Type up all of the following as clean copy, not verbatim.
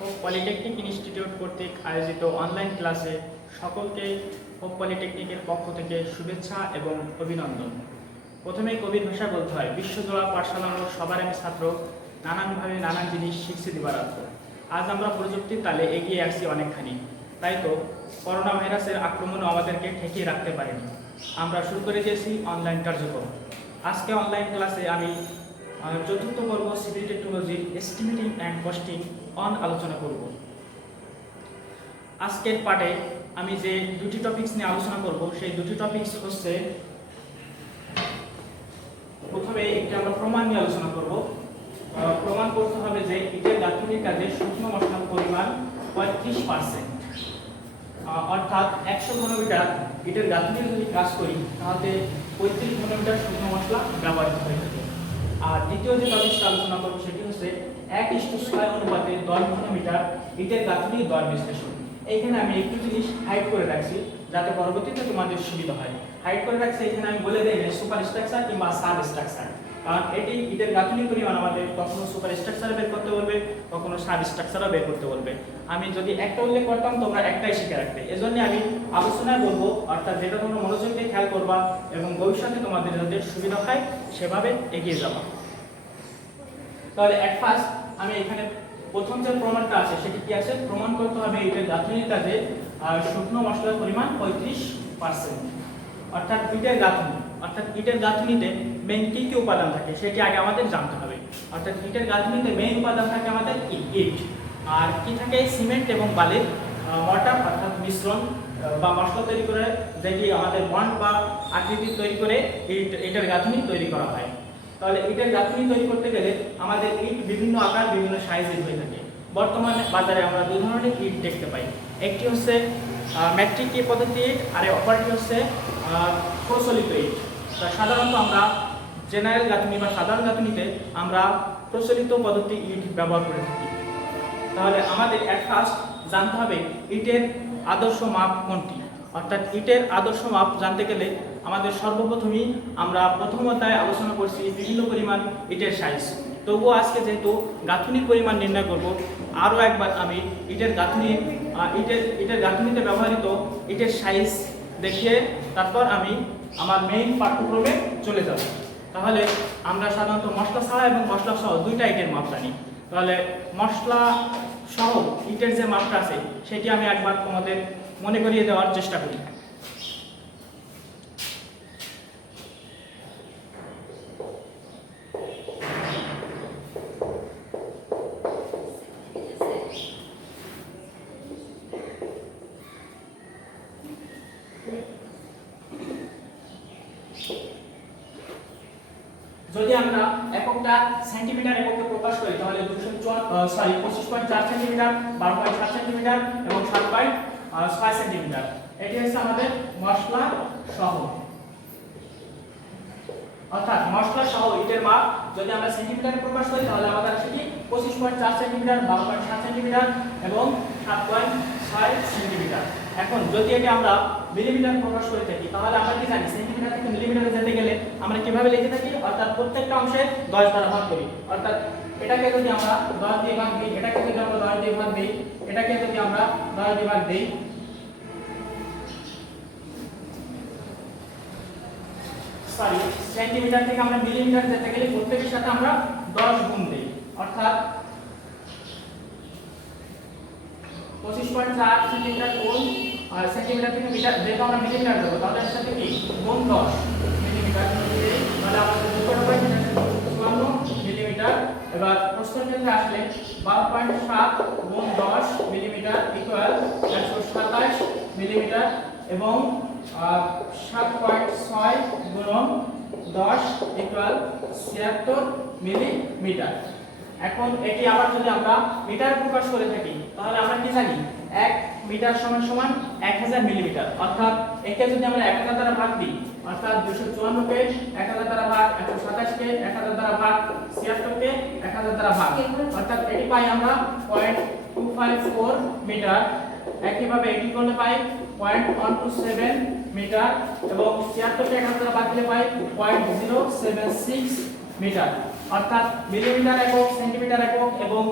Hope polytechnic institute কর্তৃক আয়োজিত online ক্লাসে সকলকে হোপ পলিটেকনিকের পক্ষ থেকে শুভেচ্ছা এবং অভিনন্দন। প্রথমেই কবির ভাষা বলতে হয়, বিশ্বজোড়া পাঠশালার সবার আমি ছাত্র, নানানভাবে নানান জিনিস শিখছি দিবারাত্র। আজ আমরা প্রযুক্তির তালে এগিয়ে আসছি অনেকখানি, তাই তো করোনা ভাইরাসের আক্রমণও আমাদেরকে ঠেকিয়ে রাখতে পারেনি। আমরা শুরু করে দিয়েছি অনলাইন কার্যক্রম। আজকে অনলাইন ক্লাসে আমি চতুর্থ পর্ব সিভিল টেকনোলজির এস্টিমেটিং অ্যান্ড কস্টিং অন আলোচনা করব। আজকের পার্টে আমি যে দুটি টপিকস নিয়ে আলোচনা করব সেই দুটি টপিকস হচ্ছে, প্রথমে একটি আমরা প্রমাণ নিয়ে আলোচনা করব। প্রমাণ করতে হবে যে ইটের গাঁথনির কাজে শুকনো মশলার পরিমাণ 35%, অর্থাৎ 100 ঘনমিটার ইটের গাঁথনির যদি কাজ করি তাহলে 35 ঘনমিটার শুকনো মশলা ব্যবহৃত হয়ে থাকে। আর দ্বিতীয় যে টপিকটা আলোচনা করব সেটি হচ্ছে 1:6 অনুপাতে 10 ঘনমিটার ইটের গাঁথনির দর বিশ্লেষণ। এইখানে আমি একটু জিনিস হাইড করে রাখছি যাতে পরবর্তীতে তোমাদের সুবিধা হয়। হাইড করে রাখছি, এখানে আমি বলে দেই সুপার স্ট্রাকচার কিংবা সাব স্ট্রাকচার, কারণ এটি ইটের গাঁথনির পরিমাণ আমাদের কখনো সুপার স্ট্রাকচারে বের করতে বলবে, কখনো সাব স্ট্রাকচারও বের করতে বলবে। আমি যদি একটা উল্লেখ করতাম তোমরা একটাই শিখে রাখতে, এজন্য আমি আলোচনায় বলবো, অর্থাৎ যেটা তোমরা মনোযোগ দিয়ে খেয়াল করবা এবং ভবিষ্যতে তোমাদের যাতে সুবিধা হয় সেভাবে এগিয়ে যাবা। তাহলে এট ফার্স্ট আমি এখানে প্রথম যে প্রমাণটা আছে সেটি কি আছে, প্রমাণ করতে হবে ইটের গাঁথনির কাজে শুকনো মশলার পরিমাণ 35%, অর্থাৎ ইটের গাঁথনিতে মেইন কি কি উপাদান থাকে সেটি আগে আমাদের জানতে হবে। অর্থাৎ ইটের গাঁথনিতে মেইন উপাদান থাকে আমাদের ইট, আর কি থাকে সিমেন্ট এবং বালির মর্টার, অর্থাৎ মিশ্রণ বা মশলা তৈরি করে, যেটি আমাদের বন্ড বা আকৃতি তৈরি করে ইটের গাঁথনি তৈরি করা হয়। তাহলে ইটের গাঁথনি তৈরি করতে গেলে আমাদের ইট বিভিন্ন আকার বিভিন্ন সাইজের হয়ে থাকে। বর্তমানে বাজারে আমরা দুই ধরনের ইট দেখতে পাই, একটি হচ্ছে ম্যাট্রিক পদ্ধতি ইট, আর অপরটি হচ্ছে প্রচলিত ইট। সাধারণত আমরা জেনারেল গাঁথনি বা সাধারণ গাঁথনিতে আমরা প্রচলিত পদ্ধতি ইট ব্যবহার করে থাকি। তাহলে আমাদের এট ফার্স্ট জানতে হবে ইটের আদর্শ মাপ কোনটি। অর্থাৎ ইটের আদর্শ মাপ জানতে গেলে আমাদের সর্বপ্রথমেই আমরা প্রথম অধ্যায়ে আলোচনা করছি বিভিন্ন পরিমাণ ইটের সাইজ। তবুও আজকে যেহেতু গাঁথনির পরিমাণ নির্ণয় করব, আরও একবার আমি ইটের গাঁথনিতে ব্যবহৃত ইটের সাইজ দেখিয়ে তারপর আমি আমার মেইন পাঠ্যক্রমে চলে যাব। তাহলে আমরা সাধারণত মশলা ছাড়া এবং মশলা সহ দুইটা ইটের মাপ জানি। তাহলে মশলা সহ ইটের যে মাপটা আছে সেটি আমি একবার তোমাদের মনে করিয়ে দেওয়ার চেষ্টা করি। যদি আমরা এককটা সেন্টিমিটার এককে প্রকাশ করি তাহলে 25.4 সেন্টিমিটার, 12.7 সেন্টিমিটার এবং 7.6 সেন্টিমিটার। এটি হচ্ছে আমাদের মশলা সহ, অর্থাৎ মশলা সহ ইটের মাপ যদি আমরা সেন্টিমিটারে প্রকাশ করি তাহলে আমাদের সেটি 25.4 সেন্টিমিটার, 12.7 সেন্টিমিটার এবং 7.6 সেন্টিমিটার। এখন যদি এটি আমরা মিলিমিটার প্রকাশ করে থাকি তাহলে আমরা কি জানি সেন্টিমিটার থেকে মিলিমিটারে যেতে গেলে আমরা কিভাবে লিখে থাকি, অর্থাৎ প্রত্যেকটা অংশে 10 দ্বারা ভাগ করি। অর্থাৎ এটাকে যদি আমরা 10 দিয়ে ভাগ দিই, এটাকে যদি আমরা 10 দিয়ে ভাগ দিই, এটাকে যদি আমরা 10 দিয়ে ভাগ দিই, সেন্টিমিটার থেকে আমরা মিলিমিটার যেতে গেলে প্রত্যেকের সাথে আমরা 10 গুণ দেই, অর্থাৎ 25.4 সেন্টিমিটার গুণ সেন্টিমিটার থেকে মিটার, যেটা আমরা মিলিমিটার দেব তাহলে এর সাথে কি গুণ 10 মিলিমিটার, তাহলে আমাদের দুটো পাই 54 মিলিমিটার। এবার প্রশ্নের ক্ষেত্রে আসলে 12.7 গুণ 10 মিলিমিটার ইকুয়াল 127 মিলিমিটার এবং 7.6 গুণন 10 ইকুয়াল 76 মিলিমিটার। এখন এটি আবার যদি আমরা মিটার প্রকাশ করে থাকি তাহলে আমরা কি জানি 1 মিটার সমান সমান 1000 মিলিমিটার। অর্থাৎ একে যদি আমরা 1000 দ্বারা ভাগ দিই, অর্থাৎ 254 কে 1000 দ্বারা ভাগ, 127 কে 1000 দ্বারা ভাগ, 76 কে 1000 দ্বারা ভাগ, অর্থাৎ এটি পাই আমরা 0.254 মিটার। একইভাবে এটি করলে পাই 0.127 মিটার এবং 76 কে 1000 দ্বারা ভাগ দিলে পাই 0.076 মিটার। অর্থাৎ মিলিমিটার একক, সেন্টিমিটার একক এবং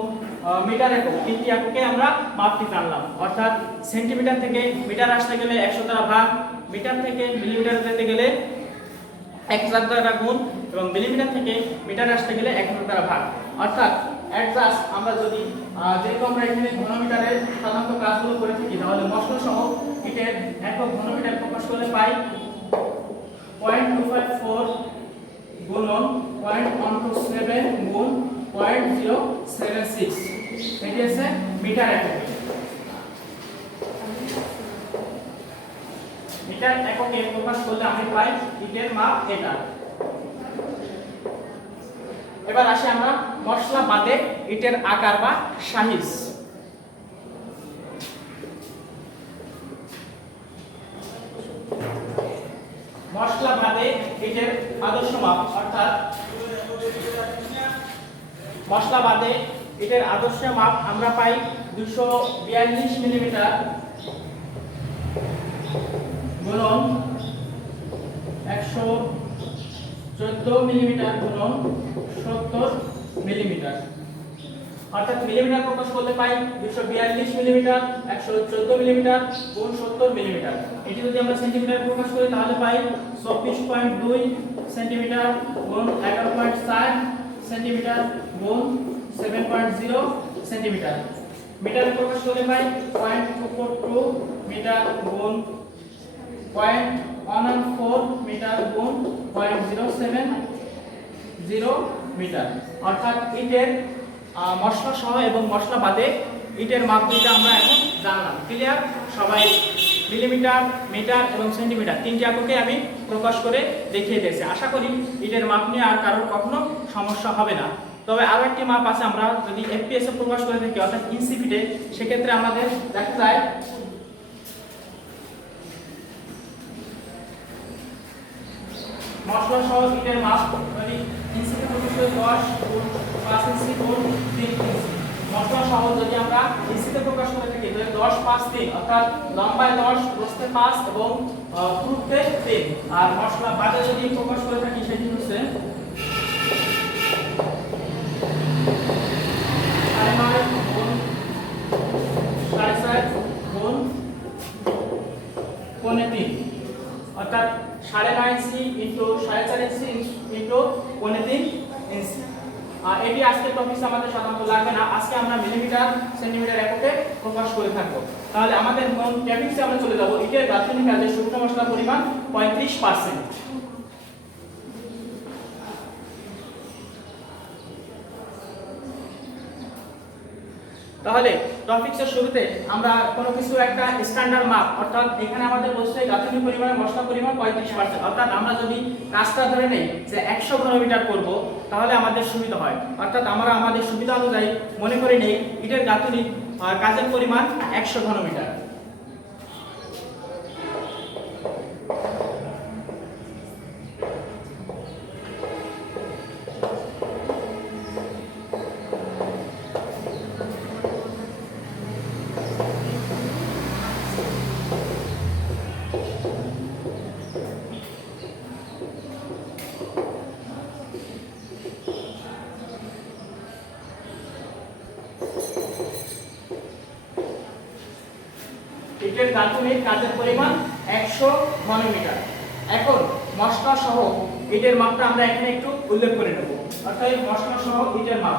মিটার একক, তিনটি এককে আমরা মাপটি টানলাম। অর্থাৎ সেন্টিমিটার থেকে মিটার আসতে গেলে 100 দ্বারা ভাগ, মিটার থেকে মিলিমিটার যেতে গেলে 1000 দ্বারা গুণ, এবং মিলিমিটার থেকে মিটার আসতে গেলে 1000 দ্বারা ভাগ। অর্থাৎ অ্যাডজাস্ট আমরা যদি যেহেতু আমরা এখানে ঘনমিটারের সাধারণত কাজগুলো করে থাকি, তাহলে মশলা সহ ইটের একক ঘনমিটার প্রকাশ করলে পাই 0.254 গুণন 0.127 গুণ 0.076, এটি আছে মিটার একক। মিটার এককে প্রকাশ করলে আমি পাই ইটের মাপ এটা। এবার আসি আমরা মশলা বাদে ইটের আকার বা সাইজ। মশলা বাদে ইটের আদর্শ মাপ, অর্থাৎ মশলা বাদে ইটের আদর্শ মাপ আমরা পাই 242 মিলিমিটার গুণন 114 মিলিমিটার গুণন 70 মিলিমিটার। অর্থাৎ মিলিমিটার প্রকাশ করতে পাই 242 মিলিমিটার 114 মিলিমিটার গুণ 70 মিলিমিটার। এটি যদি আমরা সেন্টিমিটার প্রকাশ করি তাহলে পাই 24.2 সেন্টিমিটার গুণ 11.4 সেন্টিমিটার গুণ 7.0 সেন্টিমিটার। মিটারে প্রকাশ করলে পাই 0.242 মিটার গুণ 0.114 মিটার গুণ 0.070 মিটার। অর্থাৎ ইটের মশলা সহ এবং মশলা বাদে ইটের মাপ দুইটা আমরা এখন জানলাম। ক্লিয়ার সবাই? মিলিমিটার, মিটার এবং সেন্টিমিটার তিনটি এককে আমি প্রকাশ করে দেখিয়ে দিয়েছি। আশা করি ইটের মাপ নিয়ে আর কারোর কখনো সমস্যা হবে না। তবে আরো একটি মাপ আছে, আমরা যদি এফপিএস এ প্রকাশ করে থাকি অর্থাৎ ইঞ্চি ফিটে, সেক্ষেত্রে আমাদের দেখা যায় মশলা সহ ইটের মাপ যদি ইঞ্চিতে প্রকাশ করে 10 গুণ 5 ইঞ্চি গুণ 3 ইঞ্চি। মশলা সহ যদি আমরা ইঞ্চিতে প্রকাশ করে থাকি তাহলে 10 5 3, অর্থাৎ লম্বায় 10, প্রস্থে 5 এবং পুরুতে 3। আর মশলা বাদে যদি প্রকাশ করে থাকি সেটি হচ্ছে 9.5 গুণ 4.5 গুণ 3.5, অর্থাৎ 9.5 ইঞ্চি ইন্টু 4.5 ইঞ্চি ইন্টু 3.5 ইঞ্চি। এটি আজকের টপিক আমাদের সাধারণত লাগবে না। আজকে আমরা মিলিমিটার সেন্টিমিটার এককে প্রকাশ করে থাকবো। তাহলে আমাদের মূল টপিকসে আমরা চলে যাব। ইটের গাঁথনি কাজে শুকনো মশলার পরিমাণ 35%। তাহলে টপিকসের শুরুতে আমরা কোনো কিছু একটা স্ট্যান্ডার্ড মাপ, অর্থাৎ এখানে আমাদের বলছে গাঁথনি পরিমাণে মশলা পরিমাণ 35%। অর্থাৎ আমরা যদি কাজটা ধরে নেই যে 100 ঘনমিটার করব, তাহলে আমাদের সুবিধা হয়। অর্থাৎ আমরা আমাদের সুবিধা অনুযায়ী মনে করে নেই ইটের গাঁথনি কাজের পরিমাণ 100 ঘনমিটার। ইটের গাঁথনির কাজের পরিমাণ 100 ঘনমিটার। এখন মশলা সহ ইটের মাপটা আমরা এখানে একটু উল্লেখ করে নেব। অর্থাৎ মশলা সহ ইটের মাপ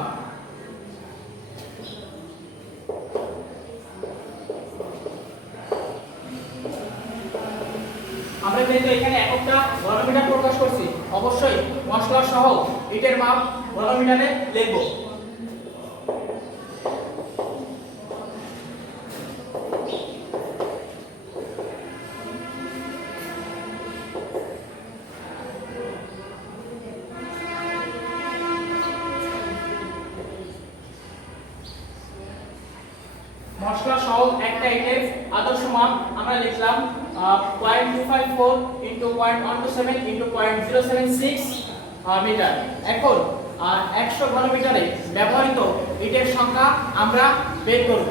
আমরা যেহেতু এখানে এককটা ঘনমিটার প্রকাশ করছি, অবশ্যই মশলা সহ ইটের মাপ ঘনমিটারে লিখব। মশলা সহ একটা ইটের আদর্শ মাপ আমরা লিখলাম 0.254 ইনটু 0.127 ইনটু 0.076 মিটার। এখন 100 ঘনমিটারে ব্যবহৃত ইটের সংখ্যা আমরা বের করব।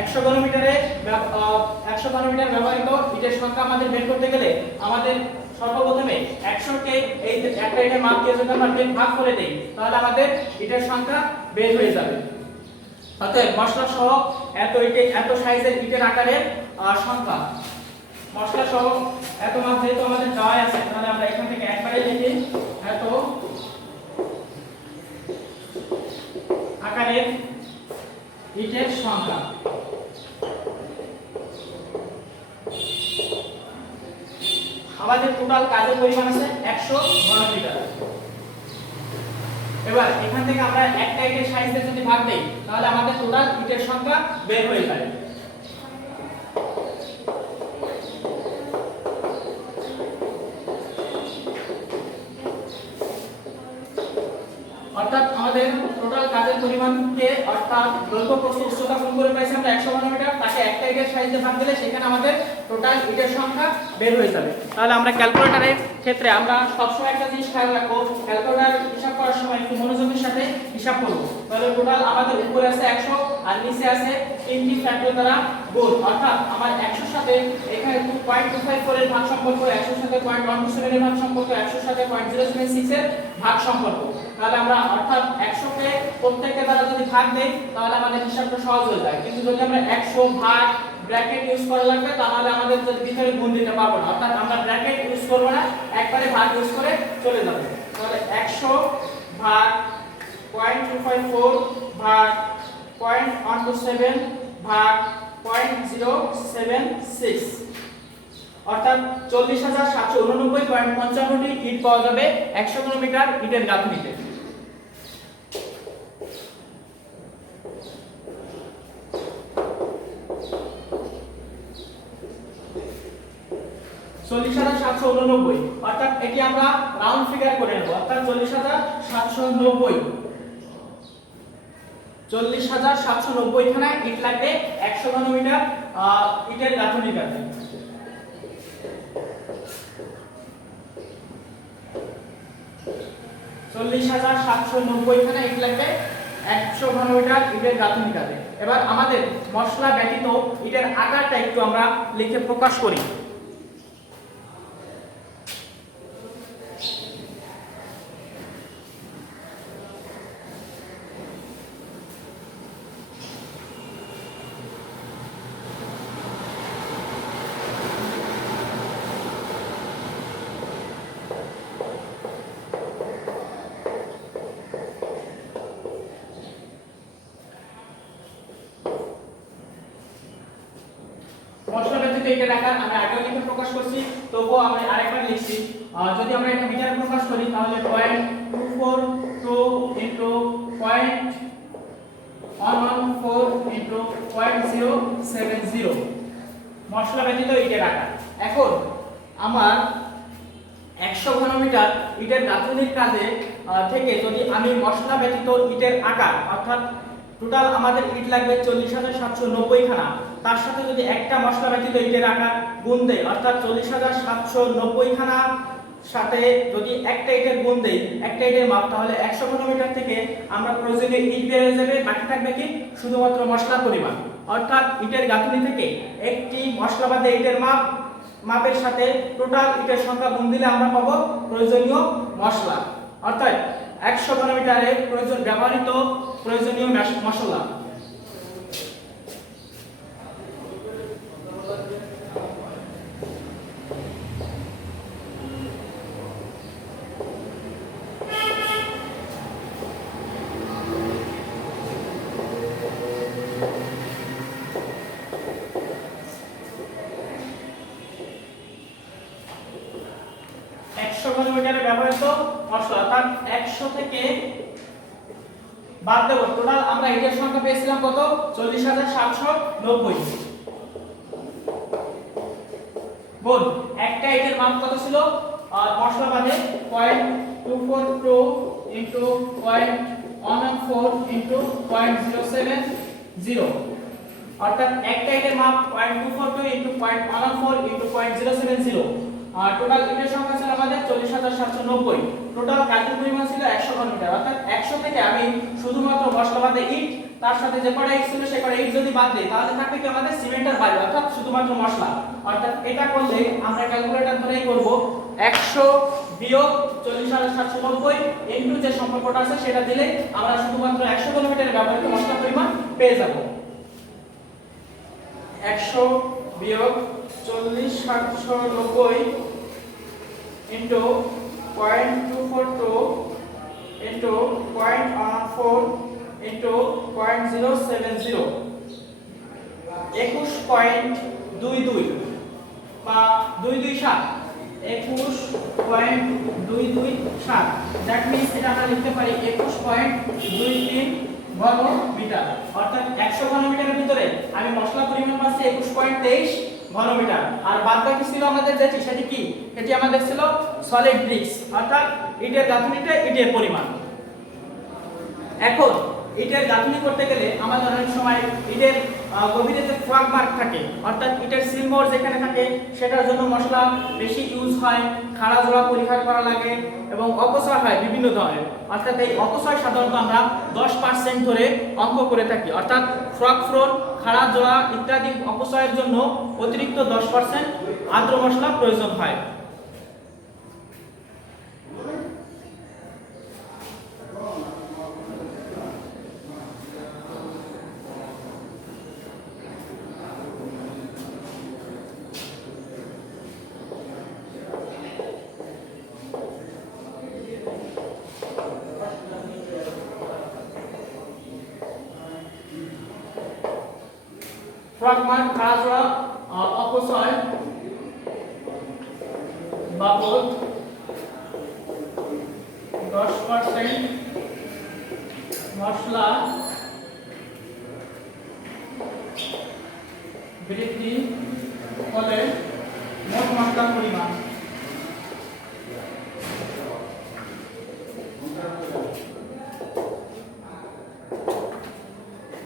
100 ঘনমিটারে 100 ঘনমিটার ব্যবহৃত ইটের সংখ্যা আমাদের বের করতে গেলে আমাদের সর্বপ্রথমে 100 কে এই একটা ইটের মাপ দিয়ে যদি আমরা ভাগ করে দেই তাহলে আমাদের ইটের সংখ্যা বের হয়ে যাবে। অতএব মশলা সহ এত সাইজের ইটের আকারের সংখ্যা, মশলা সহ এত মাপ যেহেতু আমাদের দেওয়া আছে তাহলে আমরা এখান থেকে একবারে লিখি এত আকারের ইটের সংখ্যা। আমাদের টোটাল কাজের পরিমাণ আছে 100 ঘনমিটার। এবার এখান থেকে আমরা একটা ইটের সাইজে যদি ভাগ দেই তাহলে আমাদের টোটাল ইটের সংখ্যা বের হয়ে যাবে। অর্থাৎ আমাদের টোটাল কাজের পরিমাণকে অর্থাৎ দৈর্ঘ্য প্রস্থ উচ্চতা কোণ করে পাইছি আমরা 100 ঘনমিটার, তাকে একটা ইটের সাইজে ভাগ দিলে সেখানে আমাদের টোটাল ইটের সংখ্যা বের হয়ে যাবে। তাহলে আমরা ক্যালকুলেটরের ক্ষেত্রে আমরা সবসময় একটা জিনিস খেয়াল রাখবো, ক্যালকুলেটর হিসাব করার সময় একটু মনোযোগের সাথে হিসাব করব। তাহলে টোটাল আমাদের উপরে আছে 100 আর নিচে আছে 3টি ফ্যাক্টর দ্বারা গুণ, অর্থাৎ আমার 100 এর সাথে এখানে 2.254 এর ভাগ সম্পর্ক, 100 এর সাথে 0.127 এর ভাগ সম্পর্ক, 100 এর সাথে 0.076 এর ভাগ সম্পর্ক। তাহলে আমরা অর্থাৎ 100 কে প্রত্যেকটা দ্বারা যদি ভাগ দেই তাহলে আমাদের হিসাবটা সহজ হয়ে যায়, কিন্তু যদি আমরা 100 ভাগ ব্র্যাকেট ইউজ করা লাগবে তাহলে আমাদের যদি ভিতরে গুণ দিতে পারবো না, অর্থাৎ আমরা ব্র্যাকেট ইউজ করব না, একবারে ভাগ ইউজ করে চলে যাব। তাহলে 100 ভাগ 0.254 ভাগ 0.127 ভাগ 0.076 অর্থাৎ 40,789.55টি ইট পাওয়া যাবে 100 ঘনমিটার ইটের গাঁথনিতে। অর্থাৎ এটি আমরা রাউন্ড ফিগার করে নেব, অর্থাৎ 40,790 খানা ইট লাগবে 100 ঘনমিটার ইটের গাঁথনি কাজে। 40,790 খানা ইট লাগবে 100 ঘনমিটার ইটের গাঁথনি কাজে। এবার আমাদের মশলা ব্যতীত ইটের আকারটা একটু আমরা লিখে প্রকাশ করি। মশলা ব্যতীত এটার আকার আমি আগেও লিখে প্রকাশ করছি, তবুও আমি আরেকবার লিখছি। যদি আমরা এটা মিটারে প্রকাশ করি তাহলে 0.242 ইনটু 0.114 ইনটু 0.070 মশলা ব্যতীত ইটের আকার। এখন আমার 100 ঘনমিটার ইটের গাঁথনির কাজে থেকে যদি আমি মশলা ব্যতীত ইটের আকার অর্থাৎ টোটাল আমাদের ইট লাগবে 40,790 খানা, তার সাথে যদি একটা মশলা ব্যতীত ইটের আকার গুণ দেই অর্থাৎ 40,790 খানা সাথে যদি একটা ইটের গুণ দেই, একটা ইটের মাপ, তাহলে 100 ঘনমিটার থেকে আমরা প্রয়োজনীয় ইট বের হয়ে যাবে, বাকি থাকবে কি শুধুমাত্র মশলার পরিমাণ। অর্থাৎ ইটের গাঁথনি থেকে একটি মশলা বাদে ইটের মাপের সাথে টোটাল ইটের সংখ্যা গুণ দিলে আমরা পাবো প্রয়োজনীয় মশলা, অর্থাৎ 100 ঘনমিটারে ব্যবহৃত প্রয়োজনীয় মশলা। ঘনমিটারে ব্যবহৃত মশলা অর্থাৎ 100 থেকে বাদ দেব টোটাল আমরা ইটের সংখ্যা পেয়েছিলাম কত 40,790 গুণ একটা ইটের মাপ কত ছিল মশলা বাদে 0.242 ইনটু 0.114 ইনটু 0.070 অর্থাৎ একটা ইটের মাপ 0.242 ইনটু 0.114 ইনটু 0.070 আর টোটাল ইটের সংখ্যা ছিল আমাদের 40,790। টোটাল কাজের পরিমাণ ছিল 100 ঘনমিটার, অর্থাৎ 100 থেকে আমি শুধুমাত্র মশলা বাদে ইট তার সাথে যে কটা x ছিল সেই কটা x যদি বাদ দেই তাহলে থাকবে কি আমাদের সিমেন্টের ভ্যালু অর্থাৎ শুধুমাত্র মশলা। অর্থাৎ এটা করলে আমরা ক্যালকুলেটর ধরেই করব 100 বিয়োগ 40790 ইনটু যে সম্পর্কটা আছে সেটা দিলে আমরা শুধুমাত্র 100 ঘনমিটারের ব্যবহৃত মশলা পরিমাণ পেয়ে যাব। 100 বিয়োগ 40790 ইনটু 0.242 ইনটু 0.14 ইনটু 0.070 21.22 বা 227 21.227 দ্যাট মিন্স এটা আমরা লিখতে পারি 21.23 ঘন মিটার। অর্থাৎ 100 ঘন মিটারের ভিতরে আমি মশলা পরিমাণ পাচ্ছি 21.23 ঘন মিটার। আর বাদ বাকি ছিল আমাদের যেটি সেটি কি, এটি আমাদের ছিল সলিড ব্রিক্স অর্থাৎ ইটের গাঁথনিতে ইটের পরিমাণ। এখন ইটের গাঁথনি করতে গেলে আমাদের অনেক সময় ইটের গভীরে যে ফ্রাগ মার্ক থাকে অর্থাৎ ইটের সিলমোহর যেখানে থাকে সেটার জন্য মশলা বেশি ইউজ হয়, খাড়া জোড়া পরিহার করা লাগে এবং অপচয় হয় বিভিন্ন ধরনের। অর্থাৎ এই অপচয় সাধারণত আমরা 10% ধরে অঙ্ক করে থাকি। অর্থাৎ ফ্রাগ ফ্রন, খাড়া জোড়া ইত্যাদি অপচয়ের জন্য অতিরিক্ত 10% আর্দ্র মশলা প্রয়োজন হয়। ফ্রাগমার্ক খাড়া অপচয় বাবদ 10% মশলা বৃদ্ধি ফলে মোট মশলার পরিমাণ।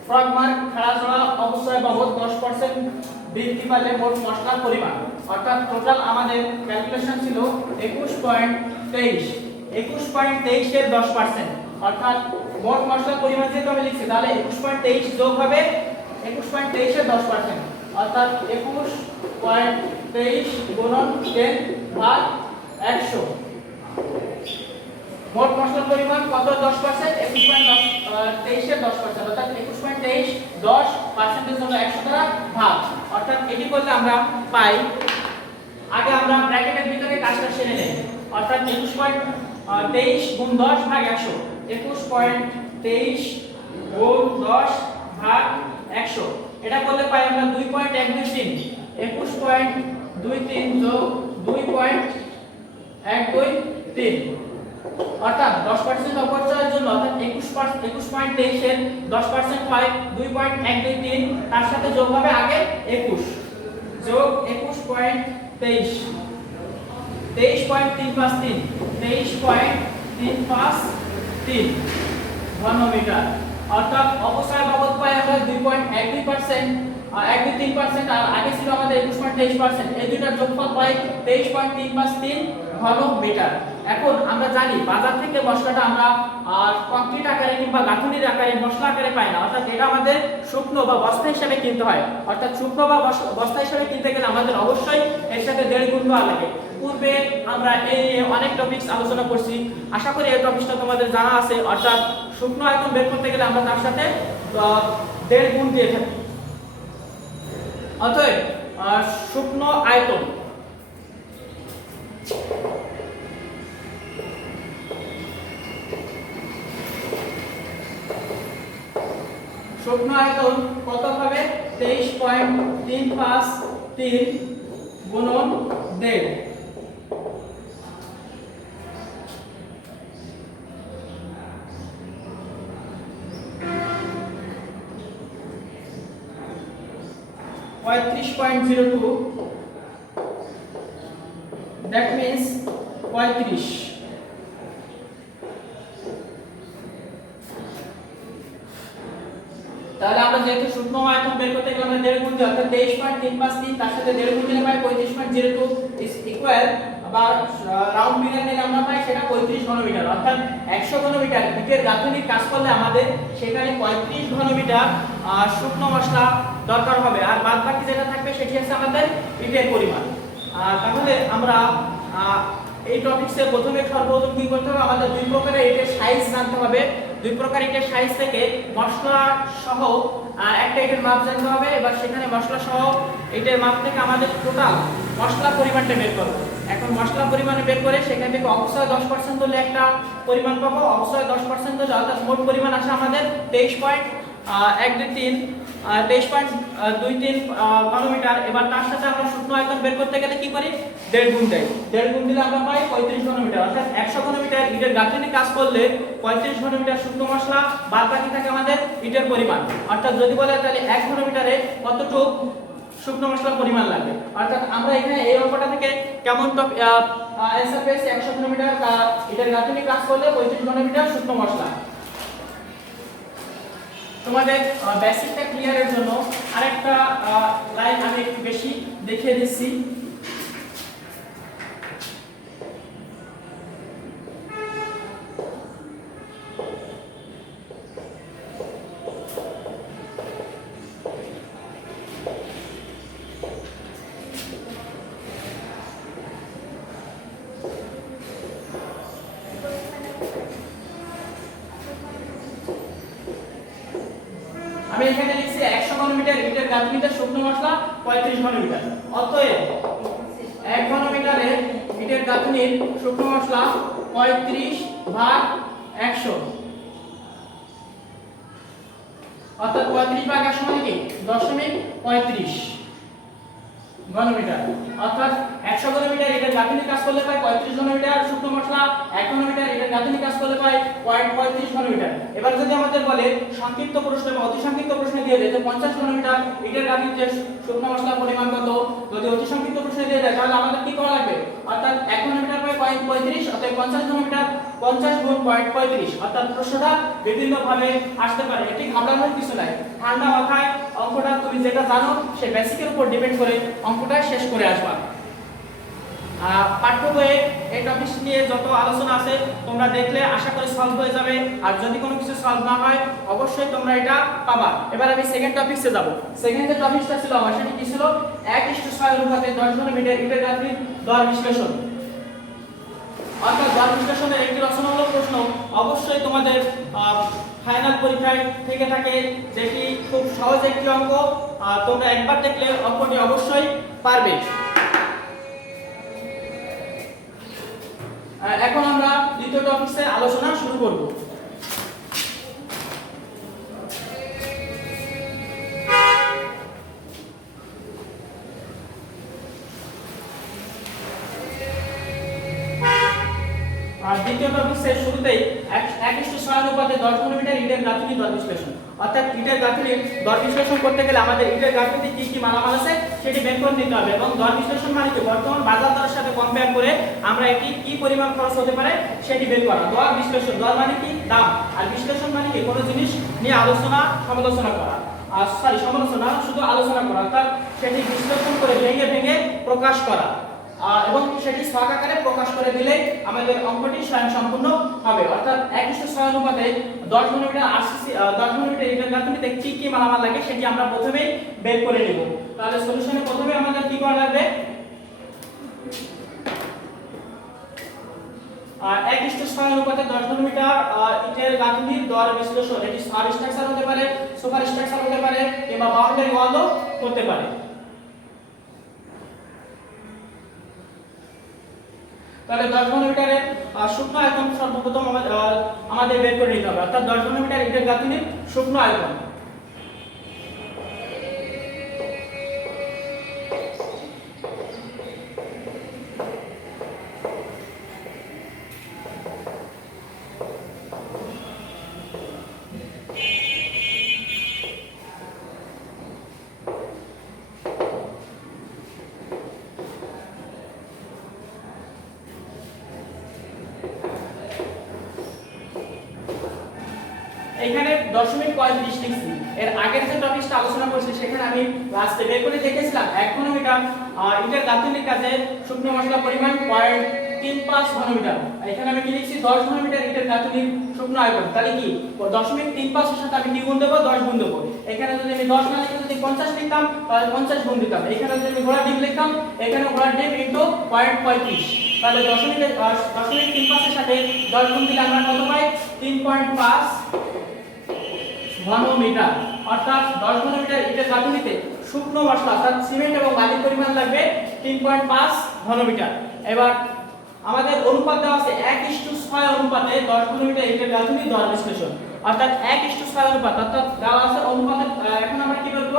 ফ্রাগমার্ক খাড়া অপচয় বাবদ 10% বৃদ্ধি পালে মোট মশলার পরিমাণ। অর্থাৎ টোটাল আমাদের ক্যালকুলেশন ছিল 21.23 এর 10%। অর্থাৎ মোট মশলার পরিমাণ যেহেতু আমি লিখছি তাহলে 21.23 যোগ হবে 21.23 এর 10%। অর্থাৎ 21.23 গুণন 10 ভাগ 100। মোট মশলার পরিমাণ কত? 10%। 21.23 এর 10%। অর্থাৎ 21.23 10% এর জন্য 100 দ্বারা ভাগ। অর্থাৎ এটি করলে আমরা পাই, আগে আমরা ব্র্যাকেটের ভিতরে কাজটা সেরে নেই। অর্থাৎ 21.23 গুণ 10 ভাগ 100। 21.23 গুণ 10 ভাগ 100 এটা করলে পাই আমরা 2.123। 21.23 যোগ 2.123 অর্থাৎ 10% অপচয়ের জন্য অর্থাৎ 21.23 এর 10% হয় 2.123। তার সাথে যোগ হবে আগে 21 যোগ 21.23 23.353 ঘনমিটার। অর্থাৎ অপচয় বাবদ পাই আমরা 2.12%, 1-2-3% আর আগে ছিল আমাদের 21.23%। এই দুইটার যোগফল পাই 23.353 ঘনমিটার। এখন আমরা জানি বাজার থেকে মশলাটা আমরা কংক্রিট আকারে কিংবা গাঁথুনির আকারে মশলা আকারে পাই না। অর্থাৎ এটা আমাদের শুকনো বা বস্তা হিসেবে কিনতে হয়। অর্থাৎ শুকনো বা বস্তা হিসেবে কিনতে গেলে আমাদের অবশ্যই এর সাথে 1.5 গুণ দেওয়া লাগে। পূর্বে আমরা এই অনেক টপিকস আলোচনা করছি, আশা করি এই টপিকটা তোমাদের জানা আছে। অর্থাৎ শুকনো আয়তন বের করতে গেলে আমরা তার সাথে 1.5 গুণ দিয়ে থাকি। অতএব শুকনো আয়তন কত হবে? 23.353 গুণন 1.5। that means 35। তাহলে আমরা যেহেতু শুকনো আয়তন বের করতে গেলে আমরা 1.5 গুণ দিই অর্থাৎ 23.353 তার সাথে 1.5 গুণ দিলে পাই 35.02 is equal বা রাউন্ড ফিগার নিলে আমরা পাই সেটা 35 ঘনমিটার, অর্থাৎ 100 ঘনমিটার ইটের গাঁথনির কাজ করলে আমাদের সেখানে 35 ঘনমিটার শুকনো মশলা দরকার হবে, আর বাদ বাকি যেটা থাকবে সেটি হচ্ছে আমাদের ইটের পরিমাণ। তাহলে আমরা এই টপিকসে প্রথমে সর্বপ্রথম কি করতে হবে, আমাদের দুই প্রকারের ইটের সাইজ জানতে হবে। দুই প্রকার ইটের সাইজ থেকে মশলা সহ একটা ইটের মাপ জানতে হবে। এবার সেখানে মশলা সহ ইটের মাপ থেকে আমাদের টোটাল মশলা পরিমাণটা বের করব। এখন মশলা পরিমাণ বের করে সেখান থেকে অবশ্যই 10% হলে একটা পরিমাণ পাবো, অবশ্যই 10% হলে অর্থাৎ মোট পরিমাণ আসে আমাদের 23.23 ঘনমিটার। এবার তার সাথে আমরা শুকনো আয়তন বের করতে গেলে কি করি, 1.5 গুণ দেই। 1.5 গুণ দিলে আমরা পাই 35 ঘনমিটার, অর্থাৎ 100 ঘনমিটার ইটের গাঁথনি কাজ করলে 35 ঘনমিটার শুকনো মশলা, বাদ বাকি থাকে আমাদের ইটের পরিমাণ। অর্থাৎ যদি বলে তাহলে 1 ঘনমিটারে কতটুকু শুকনো মশলার পরিমাণ লাগবে, অর্থাৎ আমরা এখানে এই অঙ্কটা থেকে কেমন অ্যানসার পেয়েছি, 100 ঘনমিটার ইটের গাঁথনি কাজ করলে 35 ঘনমিটার শুকনো মশলা। তোমাদের বেসিকটা ক্লিয়ারের জন্য আরেকটা লাইন আমি একটু বেশি দেখিয়ে দিচ্ছি। আমি এখানে লিখছি 100 ঘনমিটার ইটের গাঁথনিতে শুকনো মশলা 35 ঘনমিটার, অতএব 1 ঘনমিটারে ইটের গাঁথনির শুকনো মশলা 35/100, অর্থাৎ 35/100 মানে কি 0.35 ঘনমিটার, অর্থাৎ 100 ঘনমিটার ইটের গাঁথনি কাজ করলে পাই 35 ঘনমিটার শুকনো মশলা, 1 ঘনমিটার ইটের গাঁথনি কাজ করলে পাই 0.35 ঘনমিটার। এবার যদি আমাদের বলে সংক্ষিপ্ত প্রশ্ন বা অতি সংক্ষিপ্ত প্রশ্ন দিয়ে দেয় যে 50 ঘনমিটার ইটের গাঁথনিতে শুকনো মশলার পরিমাণ কত, যদি অতি সংক্ষিপ্ত প্রশ্ন দিয়ে দেয় তাহলে আমাদের কি করা লাগবে, অর্থাৎ 1 ঘনমিটার পাই 0.35, অর্থাৎ 50 ঘনমিটার 50 গুণ 0.35, অর্থাৎ প্রশ্নটা বিভিন্ন ভাবে আসতে পারে। এটি ঘাবড়ানোর কিছু নাই, ঠান্ডা মাথায় অঙ্কটা তুমি যেটা জানো সে বেসিকের উপর ডিপেন্ড করে অঙ্কটা শেষ করে আসবা। পাঠ্য বইয়ে এই টপিক নিয়ে যত আলোচনা আছে তোমরা দেখলে আশা করি সলভ হয়ে যাবে, আর যদি কোনো কিছু সলভ না হয় অবশ্যই তোমরা এটা পাবা। এবার আমি সেকেন্ড টপিকসে যাব। সেকেন্ড যে টপিকটা ছিল আমার সেটি কি ছিল, 1:6 অনুপাতে 10 ঘনমিটার ইটের গাঁথনির দর বিশ্লেষণ, অর্থাৎ দর বিশ্লেষণের একটি রচনামূলক প্রশ্ন অবশ্যই তোমাদের ফাইনাল পরীক্ষায় থেকে থাকে, যেটি খুব সহজ একটি অঙ্ক, তোমরা একবার দেখলে অঙ্কটি অবশ্যই পারবে। এখন আমরা দ্বিতীয় টপিকসের আলোচনা শুরু করব। দ্বিতীয় টপিকসের শুরুতেই 1:6 অনুপাতে 10 ঘনমিটার ইটের গাঁথনি দর বিশ্লেষণ, অর্থাৎ ইটের গাঁথনির দর বিশ্লেষণ করতে গেলে আমাদের ইটের গাঁথনিতে কি কি মালামাল আছে সেটি বের করে নিতে হবে, এবং দর বিশ্লেষণ মানে কি বর্তমান বাজার দরের সাথে কম্পেয়ার করে আমরা এটি কি পরিমাণ খরচ হতে পারে সেটি বের করা। দর বিশ্লেষণ, দর মানে কি দাম, আর বিশ্লেষণ মানে কি কোনো জিনিস নিয়ে আলোচনা সমালোচনা করা, সমালোচনা শুধু আলোচনা করা, অর্থাৎ সেটি বিশ্লেষণ করে ভেঙে ভেঙে প্রকাশ করা, এবং সেটি ছক আকারে প্রকাশ করে দিলে আমাদের অঙ্কটি স্বয়ংসম্পূর্ণ হবে। অর্থাৎ 1:6 অনুপাতে 10 ঘনমিটার আরসিসি 10 ঘনমিটার ইটের গাঁথনিতে কি কি মালামাল লাগে সেটি আমরা প্রথমেই বের করে নেব। তাহলে সলিউশনে প্রথমে আমাদের কি করা লাগবে, 1:6 অনুপাতে 10 ঘনমিটার ইটের গাঁথনির দর বিশ্লেষণ, এটি সাব স্ট্রাকচার হতে পারে, সুপার স্ট্রাকচার হতে পারে, কিংবা বাউন্ডারি ওয়ালও হতে পারে। তাহলে 10 ঘনমিটারের শুকনো আয়তন সর্বপ্রথম আমাদের বের করে নিতে হবে, অর্থাৎ 10 ঘনমিটার ইটের গাঁথনির শুকনো আয়তন। এখানে 0.35 লিখছি, এর আগের যে টপিকটা আলোচনা করছি সেখানে আমি লাস্টে বের করে দেখেছিলাম 1 ঘনমিটার ইটের গাঁথনির কাজে শুকনো মশলা পরিমাণ 0.35 ঘনমিটার। এখানে আমি কি লিখছি 10 ঘনমিটার ইটের গাঁথনির শুকনো আয়তন, তাহলে কি 0.35 এর সাথে আমি কি গুণ দেব 10 গুণ দেব। এখানে যদি আমি 10 না লিখে যদি 50 লিখতাম তাহলে 50 গুণ দিতাম। এখানে যদি আমি ঘোড়ার ডিম লিখতাম এখানে ঘোড়ার ডিম ইনটু 0.35, তাহলে 0.35 এর সাথে 10 গুণ দিলে আমরা কত পাই 3.5 ঘনমিটার। অর্থাৎ 10 ঘনমিটার ইটের গাঁথনিতে শুকনো মশলা অর্থাৎ সিমেন্ট এবং বালির পরিমাণ লাগবে 3.5 ঘনমিটার। এবার আমাদের অনুপাত দেওয়া আছে 1:6 অনুপাতে 10 ঘনমিটার ইটের গাঁথনি দর বিশ্লেষণ, অর্থাৎ 1:6 অনুপাত, অর্থাৎ দেওয়া আছে অনুপাতের। এখন আমরা কি করব,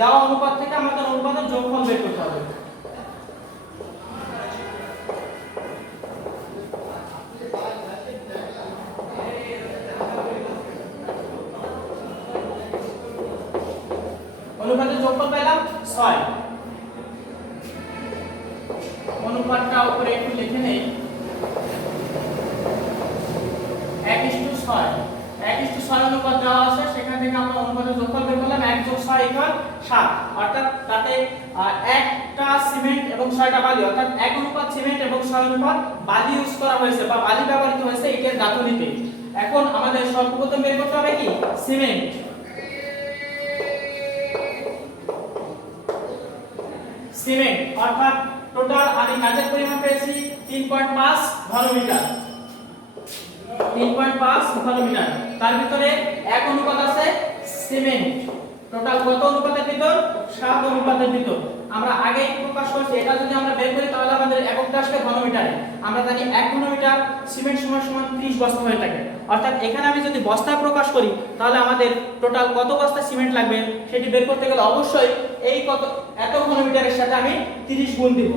দেওয়া অনুপাত থেকে আমাদের অনুপাতের যোগফল বের করতে হবে। অনুপাতের যোগফল পেলাম 6। অনুপাতটা উপরে একটু লিখে নেই, 1:6 1:6 অনুপাত দেওয়া আছে, সেখান থেকে আমরা অনুপাতের যোগফল বের করলাম 1 + 6 = 7। অর্থাৎ তাতে একটা সিমেন্ট এবং 6টা বালি, অর্থাৎ 1 অনুপাত সিমেন্ট এবং 6 অনুপাত বালি ইউজ করা হয়েছে বা বালি ব্যবহৃত হয়েছে ইটের গাঁথনিতে। এখন আমাদের সর্বপ্রথম বের করতে হবে কি সিমেন্ট। সিমেন্ট অর্থাৎ টোটাল আমি কাজের পরিমাণ পেয়েছি 3.5 ঘনমিটার, 3.5 ঘনমিটার। তার ভিতরে 1 অনুপাত আছে সিমেন্ট, টোটাল কত অনুপাতের ভিতর 7 অনুপাতের ভিতর। আমরা আগেই প্রকাশ করছি, এটা যদি আমরা বের করি তাহলে আমাদের এককটা আসবে ঘনমিটারে। আমরা জানি 1 ঘনমিটার সিমেন্ট সমান 30 বস্তা হয়ে থাকে। অর্থাৎ এখানে আমি যদি বস্তায় প্রকাশ করি তাহলে আমাদের টোটাল কত বস্তা সিমেন্ট লাগবে সেটি বের করতে গেলে অবশ্যই এই এত ঘনমিটারের সাথে আমি 30 গুণ দিব।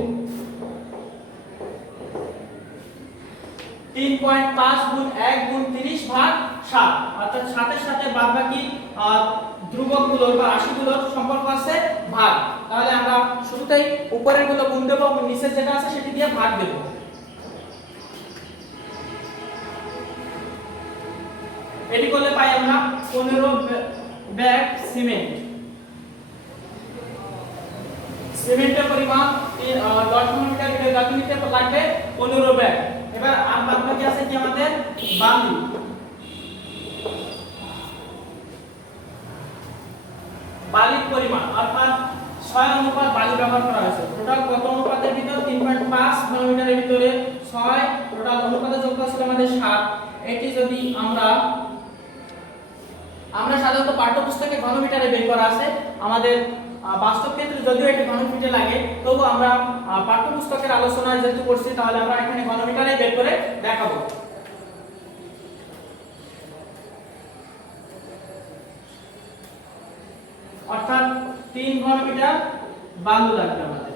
3.5 গুণ 1 গুণ 30 ভাগ 7, অর্থাৎ 7 এর সাথে বাদবাকি ধ্রুবকগুলোর বা রাশিগুলোর সম্পর্ক আছে ভাগ। তাহলে আমরা শুরুতেই উপরের গুলো গুণ দেব এবং নিচের যেটা আছে সেটি দিয়ে ভাগ দেব। এটি করলে পাই আমরা 15 ব্যাগ সিমেন্ট। সিমেন্টের পরিমাণ 10 ঘনমিটার ইটের গাঁথনিতে লাগবে 15 ব্যাগ। এবার আর বাকি আছে কি আমাদের বালি। বালির পরিমাণ অর্থাৎ 6 অনুপাত বালি ব্যবহার করা হয়েছে। টোটাল কত অনুপাতের ভিতর 3.5 ঘনমিটারের ভিতরে 6, টোটাল অনুপাতের যোগফল ছিল আমাদের 7। এটি যদি আমরা সাধারণত পাঠ্যপুস্তকে ঘনমিটারে বের করা আছে, আমাদের বাস্তব ক্ষেত্রে যদিও এটি ঘনফিটে লাগে তবু আমরা পাঠ্যপুস্তকের আলোচনায় যেহেতু করছি তাহলে আমরা এখানে ঘনমিটারে বের করে দেখাবো। অর্থাৎ 3 ঘনমিটার বালু লাগবে আমাদের,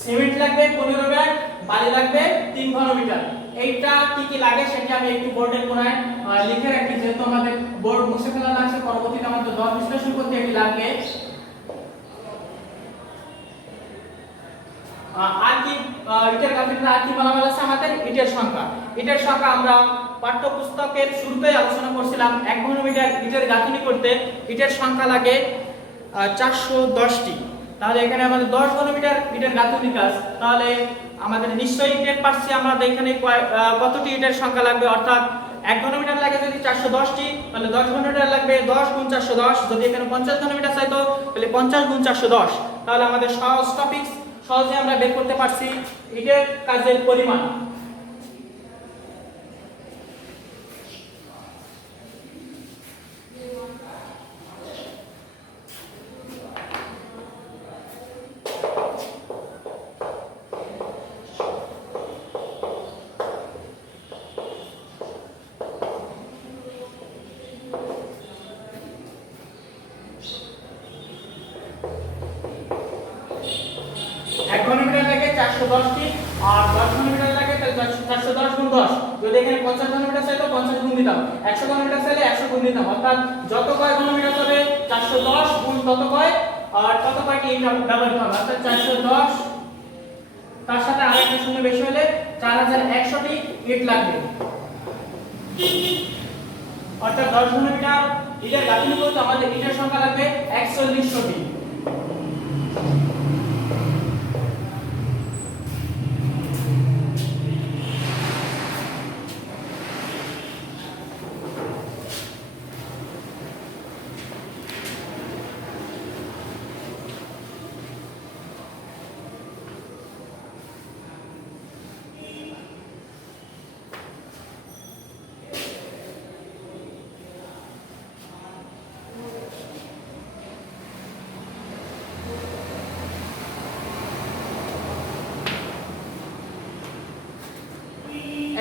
সিমেন্ট লাগবে 15 ব্যাগ, বালি লাগবে 3 ঘনমিটার। এইটা কি কি লাগে সেটা আমি একটু বোর্ডের কোণায় লিখে রাখি, যেহেতু আমাদের বোর্ড মুছে ফেলা লাগছে, পরবর্তীতে আমাদের দর বিশ্লেষণ করতে এটি লাগবে। আর কি ইটের গাঁথনিতে আর কি বলা আছে আমাদের ইটের সংখ্যা। ইটের সংখ্যা আমরা পাঠ্যপুস্তকের শুরুতেই আলোচনা করছিলাম। 1 ঘনমিটার ইটের গাঁথনি করতে ইটের সংখ্যা লাগে 410টি। তাহলে এখানে আমাদের 10 ঘনমিটার ইটের গাঁথনি কাজ, তাহলে আমাদের নিশ্চয়ই ইটের পাচ্ছি আমরা এখানে কতটি ইটের সংখ্যা লাগবে। অর্থাৎ 1 ঘনমিটার লাগে যদি 410টি, তাহলে 10 ঘনমিটার লাগবে 10 গুণ 410। যদি এখানে 50 ঘনমিটার চাইতো তাহলে 50 গুণ 410। তাহলে আমাদের সহজ টপিক সহজে আমরা বের করতে পারছি ইটের কাজের পরিমাণ। ঘনমিটার লাগে 410টি, আর 10 ঘনমিটার লাগে তাহলে 410 গুণ 10। যদি এখানে 50 ঘনমিটার চাইতো 50 গুণ দিতাম, 100 ঘনমিটার চাইলে 100 গুণ দিতাম। অর্থাৎ যত কয় ঘনমিটার হবে 410 গুণ তত কয়টি ইট ব্যবহৃত হবে। অর্থাৎ 410 তার সাথে আরেকটা শূন্য বেশি হলে 4100টি ইট লাগবে। অর্থাৎ 10 ঘনমিটার ইটের গাঁথনি করতে আমাদের ইটের সংখ্যা লাগবে 4100টি।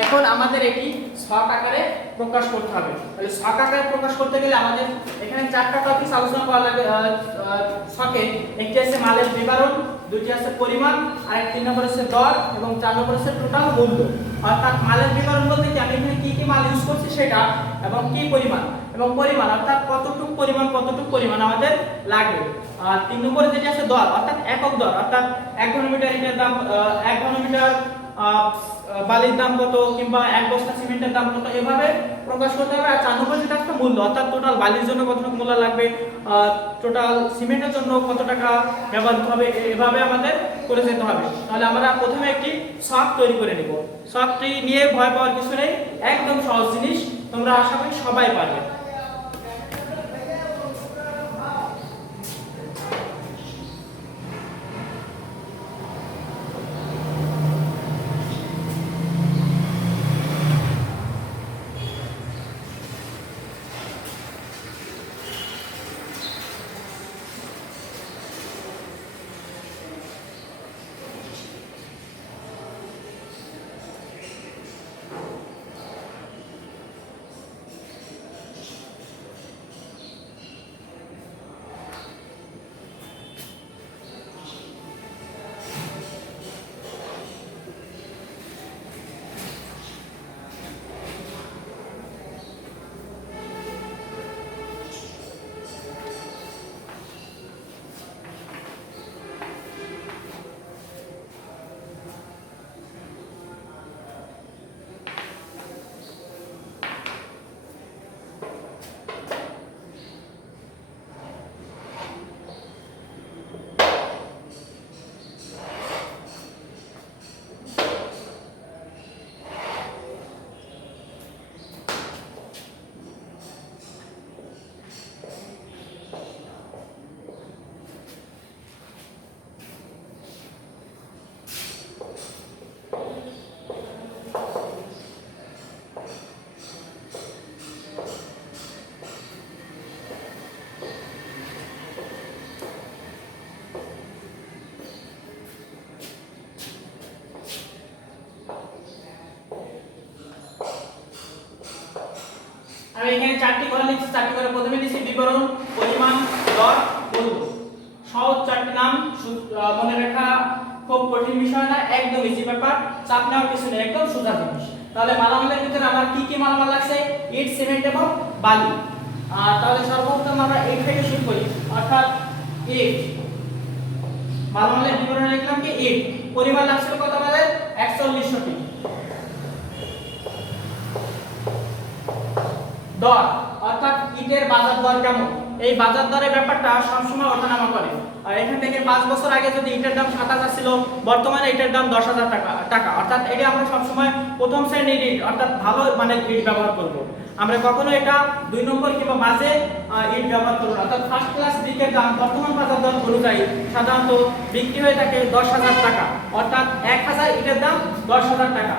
এখন আমাদের এটি ছক আকারে প্রকাশ করতে হবে। তাহলে ছক আকারে প্রকাশ করতে গেলে আমাদের এখানে চারটা টপিক আলোচনা করা লাগবে ছকে। একটি আছে মালের বিবরণ, দুটি আছে পরিমাণ, আর তিন নম্বর আছে দর এবং চার নম্বর আছে টোটাল মূল্য। অর্থাৎ মালের বিবরণ বলতে কি আমি এখানে কি মাল ইউজ করছি সেটা, এবং কি পরিমাণ এবং পরিমাণ অর্থাৎ কতটুকু পরিমাণ আমাদের লাগবে। আর তিন নম্বরে যেটি আছে দর অর্থাৎ একক দর, অর্থাৎ 1 ঘনমিটার ইটের দাম 1 ঘনমিটার বালির দাম কত কিংবা 1 বস্তা সিমেন্টের দাম কত, এভাবে প্রকাশ করতে হবে। আর 4 নম্বর যেটা আছে মূল্য, অর্থাৎ টোটাল বালির জন্য কতটুকু মূল্য লাগবে, টোটাল সিমেন্টের জন্য কত টাকা ব্যবহার হবে, এভাবে আমাদের করে যেতে হবে। তাহলে আমরা প্রথমে একটি ছক তৈরি করে নেব। ছকটি নিয়ে ভয় পাওয়ার কিছু নেই, একদম সহজ জিনিস, তোমরা আশা করি সবাই পারবে। আমি এখানে চারটি ঘর লিখছি, চারটি ঘরে প্রথমে লিখছি বিবরণ, পরিমাণ, দর, মূল্য। সহজ চারটি নাম, মনে রাখা খুব কঠিন বিষয় না, একদম ইজি ব্যাপার, চাপ নেওয়ার কিছু নেই, একদম সোজা জিনিস। তাহলে মালামালের ভিতরে আমার কি কি মালামাল লাগছে, ইট, সিমেন্ট এবং বালি। তাহলে সর্বপ্রথম আমরা ইট থেকে শুরু করি, অর্থাৎ ইট। মালামালের বিবরণে লিখলাম কি ইট, পরিমাণ লাগছে কত আমাদের 4100টি। দর অর্থাৎ ইটের বাজার দর কেমন, এই বাজার দরের ব্যাপারটা সবসময় ওঠানামা করে। আর এখান থেকে 5 বছর আগে যদি ইটের দাম 7000 ছিল, বর্তমানে ইটের দাম 10000 টাকা। অর্থাৎ এটা আমরা সবসময় প্রথম শ্রেণীর ইট অর্থাৎ ভালো মানের ইট ব্যবহার করব। আমরা কখনো এটা 2 নম্বর কিংবা মাঝে ইট ব্যবহার করব না। অর্থাৎ ফার্স্ট ক্লাস ইটের দাম বর্তমান বাজার দর অনুযায়ী সাধারণত বিক্রি হয়ে থাকে 10000 টাকা। অর্থাৎ 1000 ইটের দাম 10000 টাকা।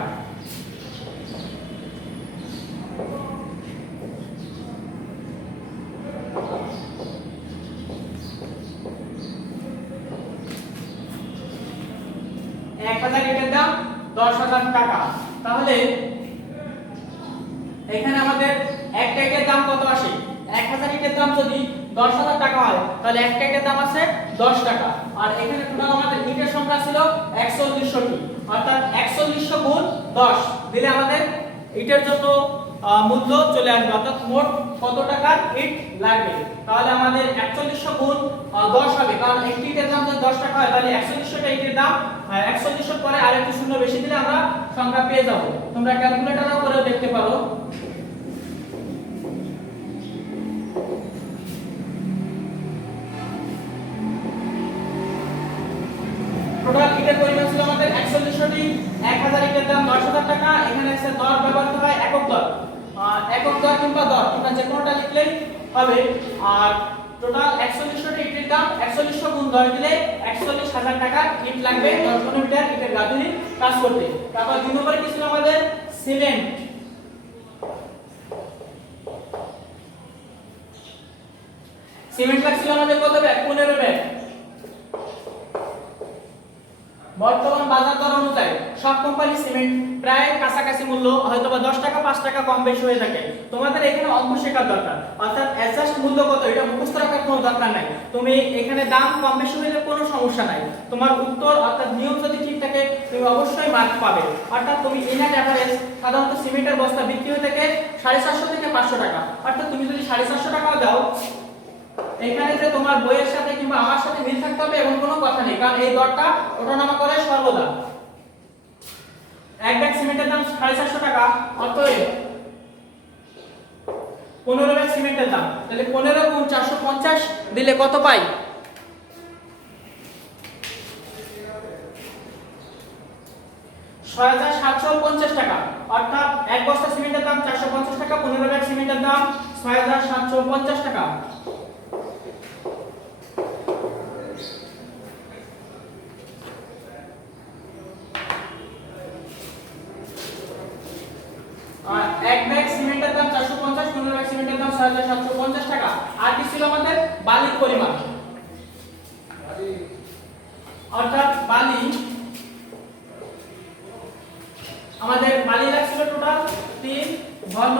ইটের দাম 10000 টাকা। তাহলে এখানে আমাদের একটা ইটের দাম কত আসে, 1000 ইটের দাম যদি 10000 টাকা হয় তাহলে একটা ইটের দাম আছে 10 টাকা। আর এখানে টোটাল আমাদের ইটের সংখ্যা ছিল 4100টি, অর্থাৎ 4100 গুণ 10 দিলে আমাদের ইটের জন্য মূল্য চলে আসবে, অর্থাৎ মোট কত টাকার ইট লাগবে। তাহলে আমাদের 4100 গুণ 10 হবে, কারণ একটি ইটের দাম যদি 10 টাকা হয় তাহলে 4100 টা ইটের দাম, 4100 পরে আরেকটি শূন্য বেশি দিলে আমরা সংখ্যা পেয়ে যাব। তোমরা ক্যালকুলেটরও করে দেখতে পারো। টাকা। এখানে আছে দর ব্যবহৃত হয় একক দর, একক দর কিংবা দর তোমরা যে কোনোটা লিখলেই হবে। আর টোটাল 4100 টা ইটের দাম, 4100 গুণ 10 দিলে 41000 টাকা ইট লাগবে 10 ঘন মিটার ইটের গাঁথুনি কাজ করতে। তারপর 2 নম্বরে কি ছিল আমাদের? সিমেন্ট। সিমেন্ট লাগছিল আমাদের কত ব্যাগ? 15 ব্যাগ। বর্তমান বাজার দর অনুযায়ী সব কোম্পানি সিমেন্ট প্রায় কাছাকাছি মূল্য, হয়তো বা 10 টাকা 5 টাকা কম বেশি হয়ে থাকে। তোমাদের এখানে অঙ্ক শেখার দরকার, অর্থাৎ অ্যাডজাস্ট মূল্য কত এটা মুখস্থ রাখার কোনো দরকার নাই। তুমি এখানে দাম কম বেশি হলে কোনো সমস্যা নাই, তোমার উত্তর অর্থাৎ নিয়ম যদি ঠিক থাকে তুমি অবশ্যই মার্ক পাবে। অর্থাৎ তুমি ইনাট এভারেজ সাধারণত সিমেন্টের বস্তা বিক্রি হয়ে থাকে 450 থেকে 500 টাকা, অর্থাৎ তুমি যদি 450 টাকাও দাও, এখানে যে তোমার বইয়ের সাথে কিংবা আমার সাথে মিল থাকতে হবে এমন কোনো কথা নেই, কারণ এই দরটা ওঠানামা করে সর্বদা। এক ব্যাগ সিমেন্টের দাম 450 টাকা, অতএব 15 ব্যাগ সিমেন্টের দাম, তাহলে 15 গুণ 450 দিলে কত পাই? 6750 টাকা। অর্থাৎ এক বস্তা সিমেন্টের দাম 450 টাকা, 15 ব্যাগ সিমেন্টের দাম 6750 টাকা। এক ব্যাগ সিমেন্টের দাম 450, 15 ব্যাগ সিমেন্টের দাম 6750 টাকা। আর কি ছিল আমাদের? বালির পরিমাণ, অর্থাৎ বালি আমাদের বালি লাগছিল টোটাল 3 ঘন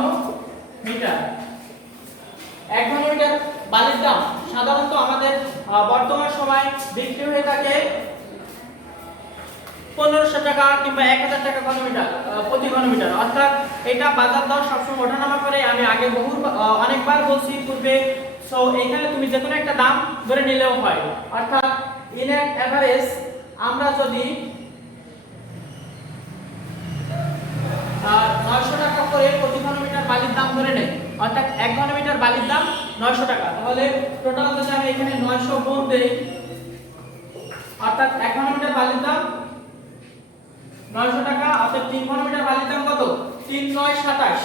মিটার। 1 ঘন মিটার বালির দাম সাধারণত আমাদের বর্তমান সময় বিক্রি হয়ে থাকে 1500 টাকা কিংবা 1000 টাকা ঘন মিটার প্রতি ঘন মিটার। অর্থাৎ এটা বাজার দর সবসময় ওঠানামা করে, আমি আগে অনেকবার বলছি পূর্বে। সো এখানে তুমি যে কোনো একটা দাম ধরে নিলেও হয়। অর্থাৎ ইন অ্যান এভারেজ আমরা যদি 900 টাকা করে প্রতি ঘন মিটার বালির দাম ধরে নেই, অর্থাৎ 1 ঘন মিটার বালির দাম 900 টাকা, তাহলে টোটাল যদি আমি এখানে 900 গুণ দেই, অর্থাৎ 1 ঘন মিটার বালির দাম 900 টাকা, অর্থাৎ 3 ঘন মিটার বালির দাম কত? 3 9 27,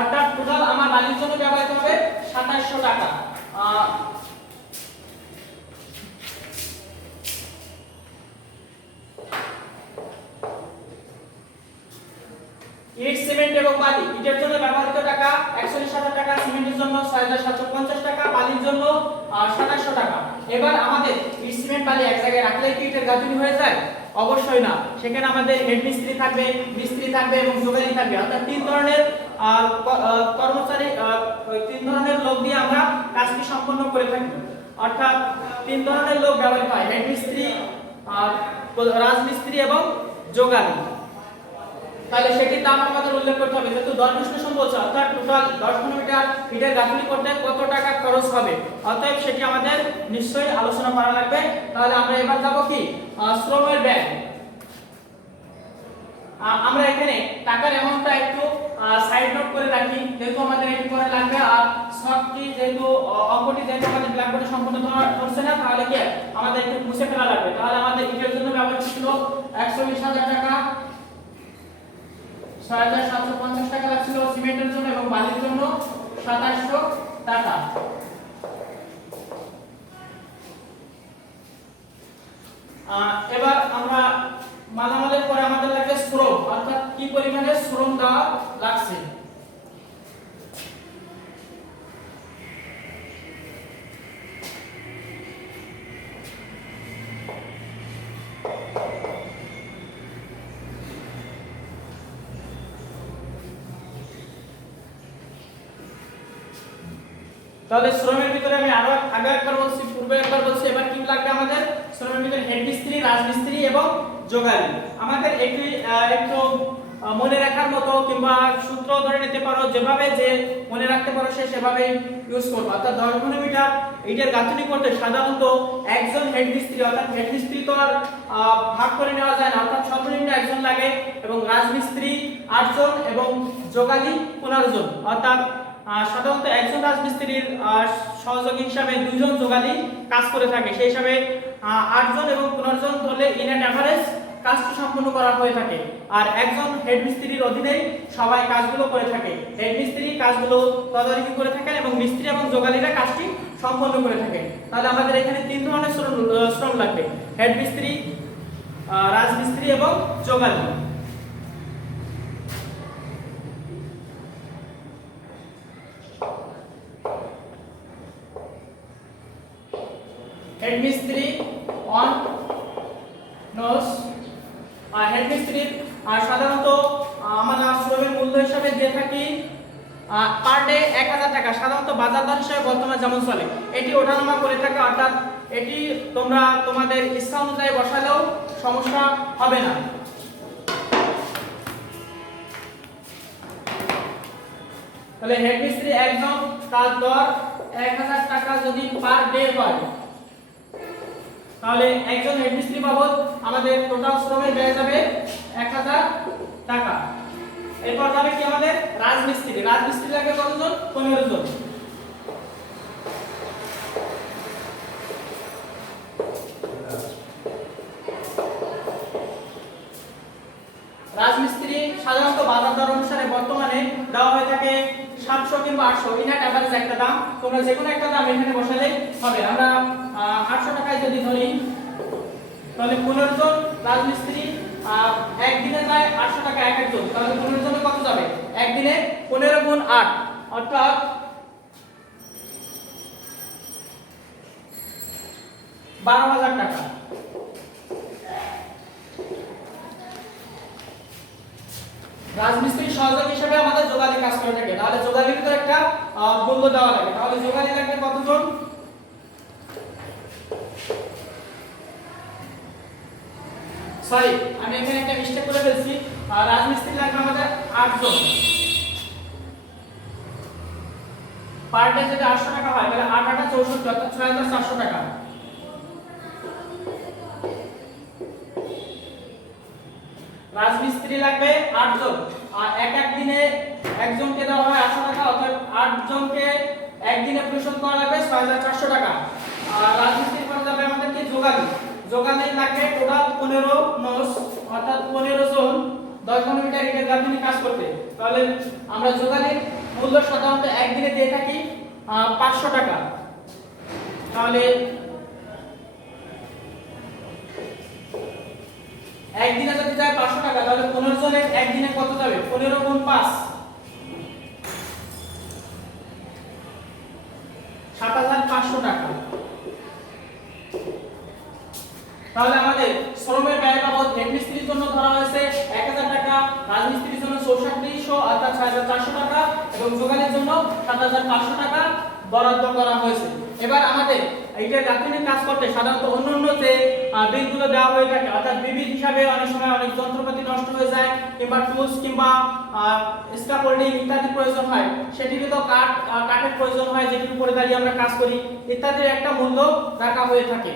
অর্থাৎ টোটাল আমার বালির জন্য ব্যবহৃত হবে 2700 টাকা। ইট, সিমেন্ট এবং বালি, ইটের জন্য ব্যবহৃত টাকা 41000 টাকা, সিমেন্টের জন্য 6750 টাকা, বালির জন্য 2700 টাকা। এবার আমাদের ইট, সিমেন্ট, বালি এক জায়গায় রাখলে কি ইটের গাঁথুনি হয়ে যায়? অবশ্যই না, সেখানে আমাদের হেড মিস্ত্রি থাকবে, মিস্ত্রি থাকবে এবং যোগালী থাকবে, অর্থাৎ 3 ধরনের কর্মচারী, 3 ধরনের লোক দিয়ে আমরা কাজটি সম্পন্ন করে থাকি। অর্থাৎ 3 ধরনের লোক ব্যবহৃত হয়, হেড মিস্ত্রি, রাজমিস্ত্রি এবং যোগালী। তাহলে সেটির দাম আমাদের উল্লেখ করতে হবে, যেহেতু দর বিশ্লেষণ বলছে, অর্থাৎ টোটাল 10 ঘন মিটার ইটের গাঁথুনি করতে কত টাকা খরচ হবে, অতএব সেটি আমাদের নিশ্চয়ই আলোচনা করা লাগবে। তাহলে আমরা এবার যাব কি শ্রমের ব্যয়। আমরা এখানে টাকার অ্যামাউন্টটা একটু সাইড নোট করে রাখি, যেহেতু আমাদের এটি করে লাগবে। আর শর্টটি যেহেতু অঙ্কটি যেহেতু আমাদের ব্ল্যাকবোর্ডে সম্পূর্ণ ধরছে না, তাহলে কি আমাদের একটু মুছে ফেলা লাগবে। তাহলে আমাদের ইটের জন্য ব্যবহৃত ছিল 41000 টাকা, 6750 টাকা লাগছিল সিমেন্টের জন্য এবং বালির জন্য 2700 টাকা। এবার আমরা মালামালের পরে আমাদের লাগবে শ্রম, অর্থাৎ কি পরিমাণে শ্রম দেওয়া লাগছে। তাহলে শ্রমের ভিতরে আমি আগে একবার বলছি, পূর্বে একবার বলছি, এবার কি লাগবে আমাদের? শ্রমের ভিতরে হেড মিস্ত্রি, রাজমিস্ত্রি এবং যোগালী। আমাদের একটু মনে রাখার মতো কিংবা সূত্র ধরে নিতে পারো, যেভাবে যে মনে রাখতে পারো সেভাবে ইউজ করবে। অর্থাৎ 10 ঘন মিটার ইটের গাঁথুনি করতে সাধারণত একজন হেড মিস্ত্রি, অর্থাৎ হেড মিস্ত্রি তো আর ভাগ করে নেওয়া যায় না, অর্থাৎ সর্বনিম্ন একজন লাগে, এবং রাজমিস্ত্রি 8 জন এবং যোগালী 15 জন। অর্থাৎ সাধারণত একজন রাজমিস্ত্রির সহযোগী হিসাবে 2 জন যোগালী কাজ করে থাকে, সেই হিসাবে 8 জন এবং 15 জন ধরলে ইন এট এভারেজ কাজটি সম্পন্ন করা হয়ে থাকে। আর একজন হেড মিস্ত্রির অধীনেই সবাই কাজগুলো করে থাকে। হেড মিস্ত্রি কাজগুলো তদারকি করে থাকেন এবং মিস্ত্রি এবং যোগালীরা কাজটি সম্পন্ন করে থাকেন। তাহলে আমাদের এখানে 3 ধরনের শ্রম লাগবে: হেড মিস্ত্রি, রাজমিস্ত্রি এবং যোগালী। হেড মিস্ত্রি অন নোস। হেড মিস্ত্রির সাধারণত আমরা শ্রমের মূল্য হিসাবে দিয়ে থাকি পার ডে 1000 টাকা। সাধারণত বাজার দর হিসেবে বর্তমানে যেমন চলে এটি ওঠানামা করে থাকে, অর্থাৎ এটি তোমরা তোমাদের ইচ্ছা অনুযায়ী বসালেও সমস্যা হবে না। তাহলে হেড মিস্ত্রি একজন, তার দর 1000 টাকা যদি পার ডে হয়, তাহলে একজন হেড মিস্ত্রি বাবদ আমাদের টোটাল শ্রমের ব্যয় যাবে 1000 টাকা। এরপর যাবে কি আমাদের রাজমিস্ত্রি। রাজমিস্ত্রি লাগবে কতজন? 15 জন। রাজমিস্ত্রি সাধারণত বাজার দর অনুসারে বর্তমানে দেওয়া হয়ে থাকে 700 কিংবা 800, ইনাট এভারেজ একটা দাম। তোমরা যে কোনো একটা দাম এখানে বসালেই হবে। আমরা 800 টাকায় যদি ধরি, তাহলে 15 জন রাজমিস্ত্রি একদিনে যায় 800 টাকা এক একজন। তাহলে 15 জনে কত যাবে? একদিনে 15 গুণ 8 অর্থাৎ 12,000 টাকা। রাজমিস্ত্রি সহযোগী হিসেবে আমাদের যোগালী কাজ করে থাকে। তাহলে যোগালীর তো একটা মূল্য দেওয়া লাগে। তাহলে যোগালী লাগবে কতজন? সরি, আমি এখানে একটা মিস্টেক করে ফেলছি। রাজমিস্ত্রি লাগবে আমাদের 8 জন। পার ডে যদি 800 টাকা হয়, তাহলে 8 8 64 অর্থাৎ 6400 টাকা। রাজমিস্ত্রি লাগবে 8 জন। আর এক দিনে একজনকে দেওয়া হয় 800 টাকা, অর্থাৎ 8 জনকে একদিনে পরিশোধ করা লাগবে 6400 টাকা। আর রাজমিস্ত্রির পরে যাবে আমাদের কি যোগালী। যোগালী লাগবে টোটাল 15 নোস, অর্থাৎ 15 জন 10 ঘন্টা ইটের গাঁথনি কাজ করতে। তাহলে আমরা যোগালীর মূল্য সাধারণত একদিনে দিয়ে থাকি 500 টাকা। তাহলে একদিনে যদি যায় 500 টাকা, তাহলে 15 জনের একদিনে কত যাবে? 15 গুণ 5 7500 টাকা। তাহলে আমাদের শ্রমের ব্যয় বাবদ হেড মিস্ত্রির জন্য ধরা হয়েছে 1000 টাকা, রাজমিস্ত্রির জন্য 6400 অর্থাৎ 6400 টাকা এবং যোগালীর জন্য 7500 টাকা বরাদ্দ করা হয়েছে। এবার আমাদের এইটার গাঁথনির কাজ করতে সাধারণত অন্যান্য যে বিলগুলো দেওয়া হয়ে থাকে, অর্থাৎ বিবিধ হিসাবে অনেক সময় অনেক যন্ত্রপাতি নষ্ট হয়ে যায় কিংবা টুলস কিংবা স্ক্যাফোল্ডিং ইত্যাদি প্রয়োজন হয়, সেটিকে তো কাঠের প্রয়োজন হয়, যেটির উপরে দাঁড়িয়ে আমরা কাজ করি, ইত্যাদির একটা মূল্য রাখা হয়ে থাকে।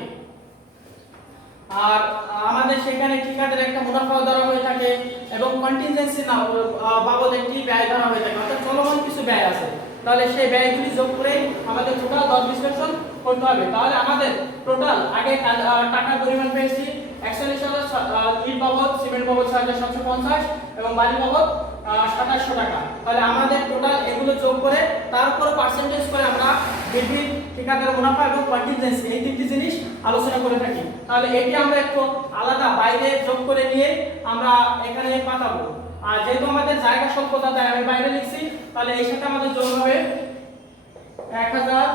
আর আমাদের সেখানে ঠিকাদার একটা মুনাফা ধরা হয়ে থাকে এবং কন্টিনজেন্সি বাবদ একটি ব্যয় ধরা হয়ে থাকে, অর্থাৎ চলমান কিছু ব্যয় আছে। তাহলে সেই ব্যয়গুলি যোগ করে আমাদের টোটাল দর বিশ্লেষণ করতে হবে। তাহলে আমাদের টোটাল আগে টাকার পরিমাণ পেয়েছি 41,000, ইট বাবদ সিমেন্ট বাবদ 6,750 এবং বালি বাবদ 2700 টাকা। তাহলে আমাদের টোটাল এগুলো যোগ করে তার উপর পার্সেন্টেজ করে আমরা বিদ্যুৎ ঠিকাদার মুনাফা এবং কন্টিনজেন্সি এই তিনটি জিনিস আলোচনা করে থাকি। তাহলে এটি আমরা একটু আলাদা বাইরে যোগ করে নিয়ে আমরা এখানে পাঠাবো। আর যেহেতু আমাদের জায়গা স্বল্পতা, তাই আমি বাইরে লিখছি। তাহলে এর সাথে আমাদের যোগ হবে 1000,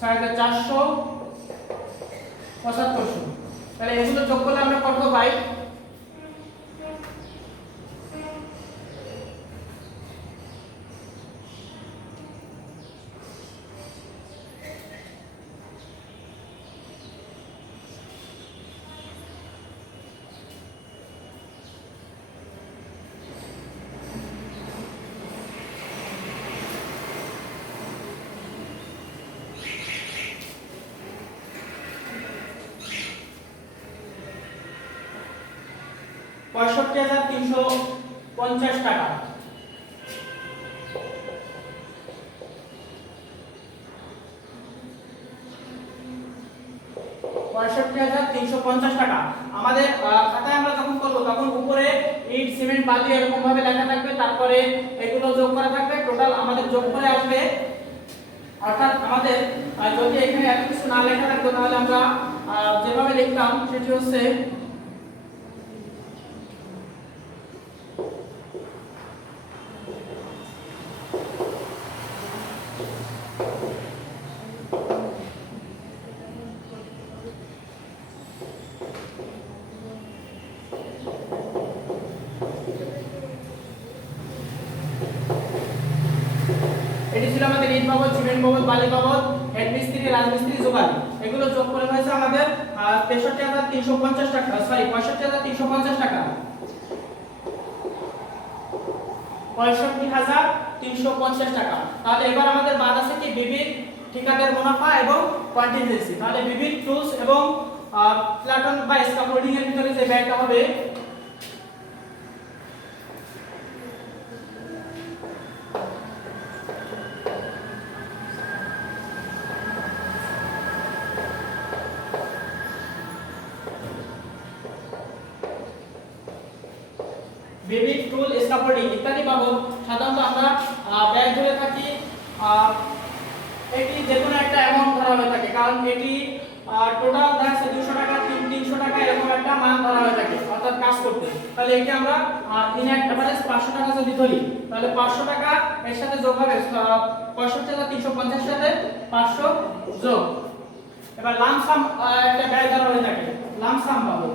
6400, 7500। তাহলে এগুলো যোগ করলে আমরা কত পাই? $65,350 টাকা। 65,350 টাকা। আমাদের খাতায় আমরা যখন করব তখন উপরে ইট সিমেন্ট বালি এরকম ভাবে লেখা থাকবে, তারপরে এগুলো যোগ করা থাকবে, টোটাল আমাদের যোগ করে আসবে। অর্থাৎ আমাদের যদি এখানে এত কিছু না লেখা থাকতো তাহলে আমরা যেভাবে লিখতাম সেটি হচ্ছে এটি ছিল আমাদের ইট বাবদ, সিমেন্ট বাবদ, বালি বাবদ, হেড মিস্ত্রি, রাজমিস্ত্রি, যোগালি, এগুলো যোগ করে হয়েছে আমাদের 63,350 টাকা, সরি 65,350 টাকা, 65,350 টাকা। তাহলে এবার আমাদের বাদ আছে কি বিবিধ ঠিকাদার মুনাফা এবং কন্টিনজেন্সি। তাহলে বিবিধ টুলস এবং প্লাটন বা স্ক্যাফোল্ডিং এর ভিতরে যে ব্যয়টা হবে বেবিক টুল স্ক্যাফোল্ডিং ইত্যাদি বাবদ সাধারণত আমরা ব্যয় ধরে থাকি, এটি যে কোনো একটা অ্যামাউন্ট ধরা হয়ে থাকে, কারণ এটি টোটাল দেখা 200 টাকা 300 টাকা এরকম একটা মান ধরা হয়ে থাকে অর্থাৎ কাজ করতে। তাহলে এটি আমরা ইন এভারেজ 500 টাকা যদি ধরি তাহলে 500 টাকা এর সাথে যোগ হবে 65,350 সাথে 500 যোগ। এবার লামসাম একটা ব্যয় ধরা হয়ে থাকে, লামসাম বাবদ,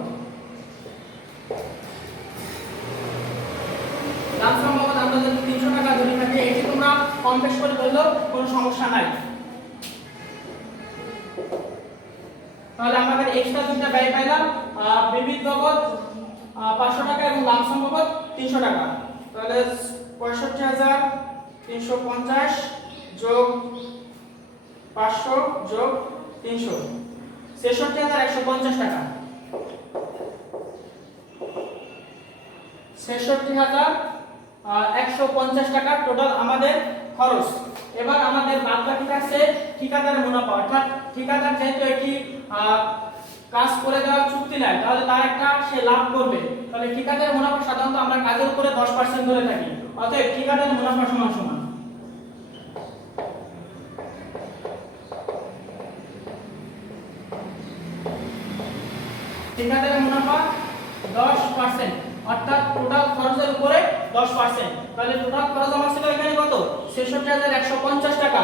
লামসাম বাবদ আমরা যদি 300 টাকা ধরে থাকি এটি তোমরা কম বেশ করে ধরলেও কোনো সমস্যা নাই। তাহলে আমাদের এক্সট্রা দুটো ব্যয় পাইলাম, বিবিধ বাবদ 500 টাকা এবং লামসাম বাবদ 300 টাকা। তাহলে 65,350 যোগ 500 যোগ 300 66,150 টাকা, 66,150 টাকা টোটাল আমাদের খরচ। এবার আমাদের বাদ বাকি থাকছে ঠিকাদারের মুনাফা, অর্থাৎ ঠিকাদার যেহেতু এটি কাজ করে দেওয়ার চুক্তি নেয় তাহলে তার একটা সে লাভ করবে। তাহলে ঠিকাদারের মুনাফা সাধারণত আমরা কাজের উপরে 10% ধরে থাকি, অতএব ঠিকাদারের মুনাফা সমান সমান ঠিকাদারের মুনাফা 10%, অর্থাৎ টোটাল খরচের উপরে 10%। তাহলে টোটাল খরচ আমার ছিল এখানে কত 66,150 টাকা,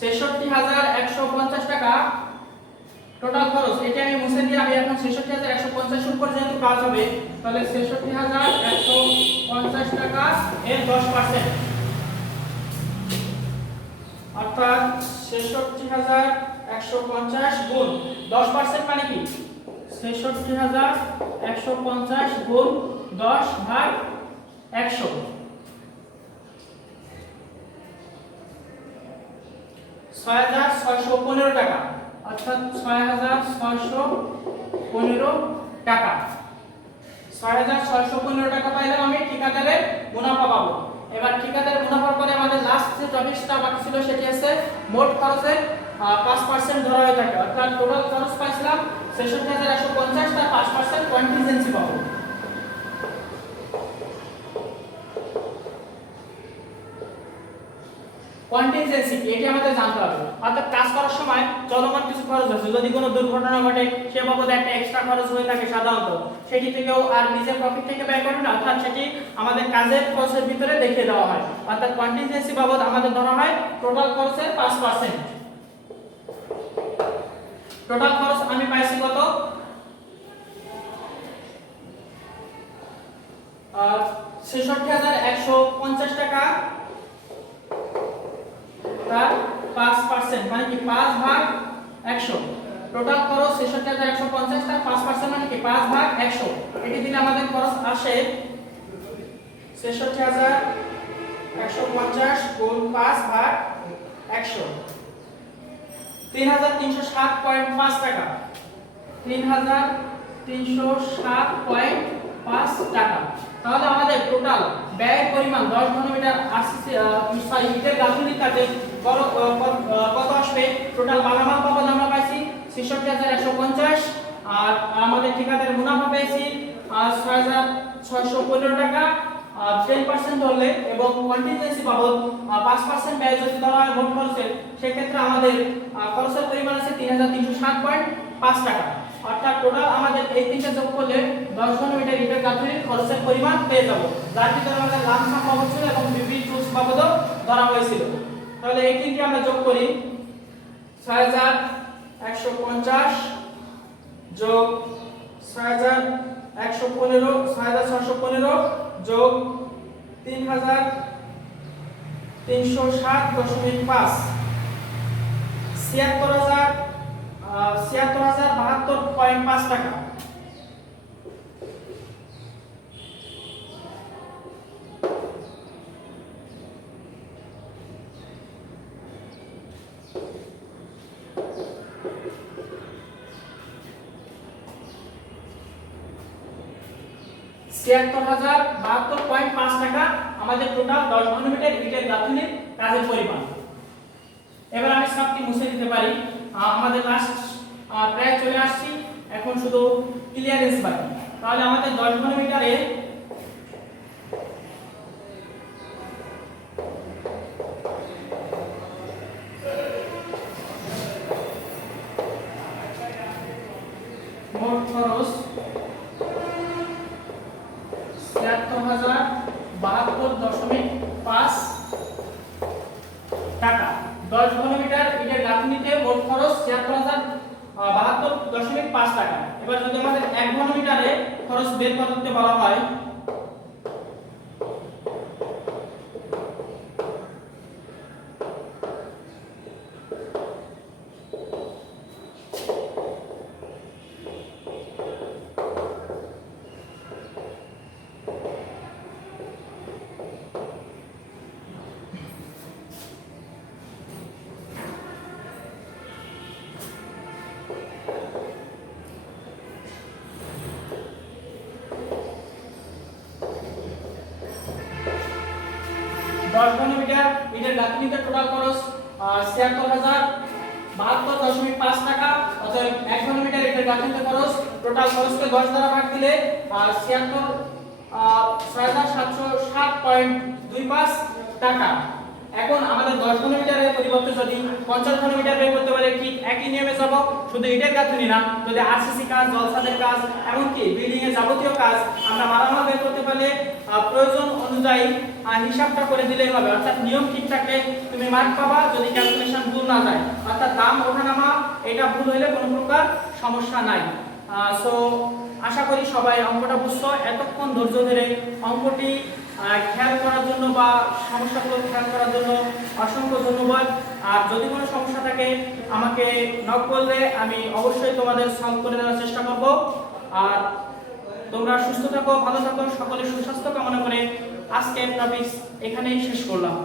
66,150 টাকা টোটাল খরচ। এটা আমি মুছে দিয়ে আমি এখন 66,150 উপর যেহেতু কাজ হবে তাহলে 66,150 টাকা এর 10%, অর্থাৎ 66,150 গুণ 10% মানে কি 66,150 গুণ 10 ভাগ 100, 6,615 টাকা, অর্থাৎ 6,615 টাকা, 6,615 টাকা পাইলাম আমি ঠিকাদারের মুনাফা পাবো। এবার ঠিকাদারের মুনাফার পরে আমাদের লাস্ট যে টপিকটা বাকি ছিল সেটি আছে মোট খরচের 5% ধরা হয়ে থাকে, অর্থাৎ টোটাল খরচ পাইছিলাম 66,150, তার 5% কন্টিনজেন্সি পাবো। কন্টিনজেন্সি এটি আমাদের জানতে হবে, অর্থাৎ কাজ করার সময় চলমান কিছু খরচ আছে, যদি কোনো দুর্ঘটনা ঘটে সে বাবদ একটা এক্সট্রা খরচ হয়ে থাকে সাধারণত, সেটি থেকেও আর নিজের প্রফিট থেকে ব্যয় করে না, অর্থাৎ সেটি আমাদের কাজের খরচের ভিতরে দেখিয়ে দেওয়া হয়, অর্থাৎ কন্টিনজেন্সি বাবদ আমাদের ধরা হয় টোটাল খরচের 5%। টোটাল খরচ আমি পাইছি কত 66,150 টাকা, তার 5% মানে কি 5 ভাগ 100, টোটাল খরচ 66,150 তার 5% মানে কি 5 ভাগ 100, এটি দিলে আমাদের খরচ আসে 66,150 গুণ 5 ভাগ 100, 3,307.5 টাকা, 3,307.5 টাকা। তাহলে আমাদের টোটাল ব্যয় পরিমাণ 10 ঘনমিটার ইটের গাঁথুনির কাজে কত আসবে, টোটাল মালামাল বাবদ আমরা পাইছি 63150। আর আমাদের ঠিকাদারের মুনাফা পেয়েছি 6615 টাকা 10% ধরলে, এবং কন্টিনজেন্সি বাবদ 5% ব্যয় যদি ধরা হয় মোট খরচের, সেক্ষেত্রে আমাদের খরচের পরিমাণ আছে 3307.5 টাকা। অর্থাৎ টোটাল আমাদের এই তিনটা যোগ করলে 10 ঘনমিটার ইটের গাঁথনির খরচের পরিমাণ পেয়ে যাব, যার ভিতরে আমাদের লামসাম বাবদ ছিল এবং বিপি টুলস বাবদও ধরা হয়েছিল। তাহলে এই তিনটি আমরা যোগ করি, 6150 যোগ 6615 যোগ 3307.5 76,072.5 টাকা। $76,072.5 টাকা আমাদের টোটাল 10 ঘনমিটার ইটের গাঁথনির কাজের পরিমাণ। এবার আমি সবটি মুছে দিতে পারি। আমাদের লাস্ট প্রায় চলে আসছি, এখন শুধু ক্লিয়ারেন্স বাকি। তাহলে আমাদের 10 ঘনমিটারে মোট খরচ 76,072.5 টাকা। 10 ঘনমিটার ইটের গাঁথনিতে মোট খরচ 76,072.5 টাকা। এবার যদি আমাদের 1 ঘনমিটারে খরচ বের করতে বলা হয়, দশ ঘনমিটার ইটের গাঁথনিতে টোটাল খরচ 76,072.5 টাকা। অতএব 1 ঘনমিটার ইটের গাঁথনিতে খরচ, টোটাল খরচকে 10 দ্বারা ভাগ দিলে 76,707.25 টাকা। এখন আমাদের 10 ঘনমিটারের পরিবর্তে যদি 50 ঘনমিটার বের করতে পারে, ঠিক একই নিয়মে যাব, শুধু ইটের গাঁথনি না, যদি আরসিসি কাজ, জলসাদের কাজ, এমনকি বিল্ডিং এর যাবতীয় কাজ আমরা মারামাল বের করতে পারলে প্রয়োজন অনুযায়ী হিসাবটা করে দিলেই হবে। অর্থাৎ নিয়ম ঠিক থাকলে তুমি মার্ক পাবা, যদি ক্যালকুলেশন ভুল না যায়, অর্থাৎ দাম ওঠানামা এটা ভুল হলে কোনো প্রকার সমস্যা নাই। সো আশা করি সবাই অঙ্কটা বুঝছো। এতক্ষণ ধৈর্য ধরে অঙ্কটি খেয়াল করার জন্য বা সমস্যাগুলো খেয়াল করার জন্য অসংখ্য ধন্যবাদ। আর যদি কোনো সমস্যা থাকে আমাকে নক করলে আমি অবশ্যই তোমাদের সলভ করে দেওয়ার চেষ্টা করব। আর তোমরা সুস্থ থাকো, ভালো থাকো, সকলের সুস্বাস্থ্য কামনা করে আজকের টপিক এখানেই শেষ করলাম।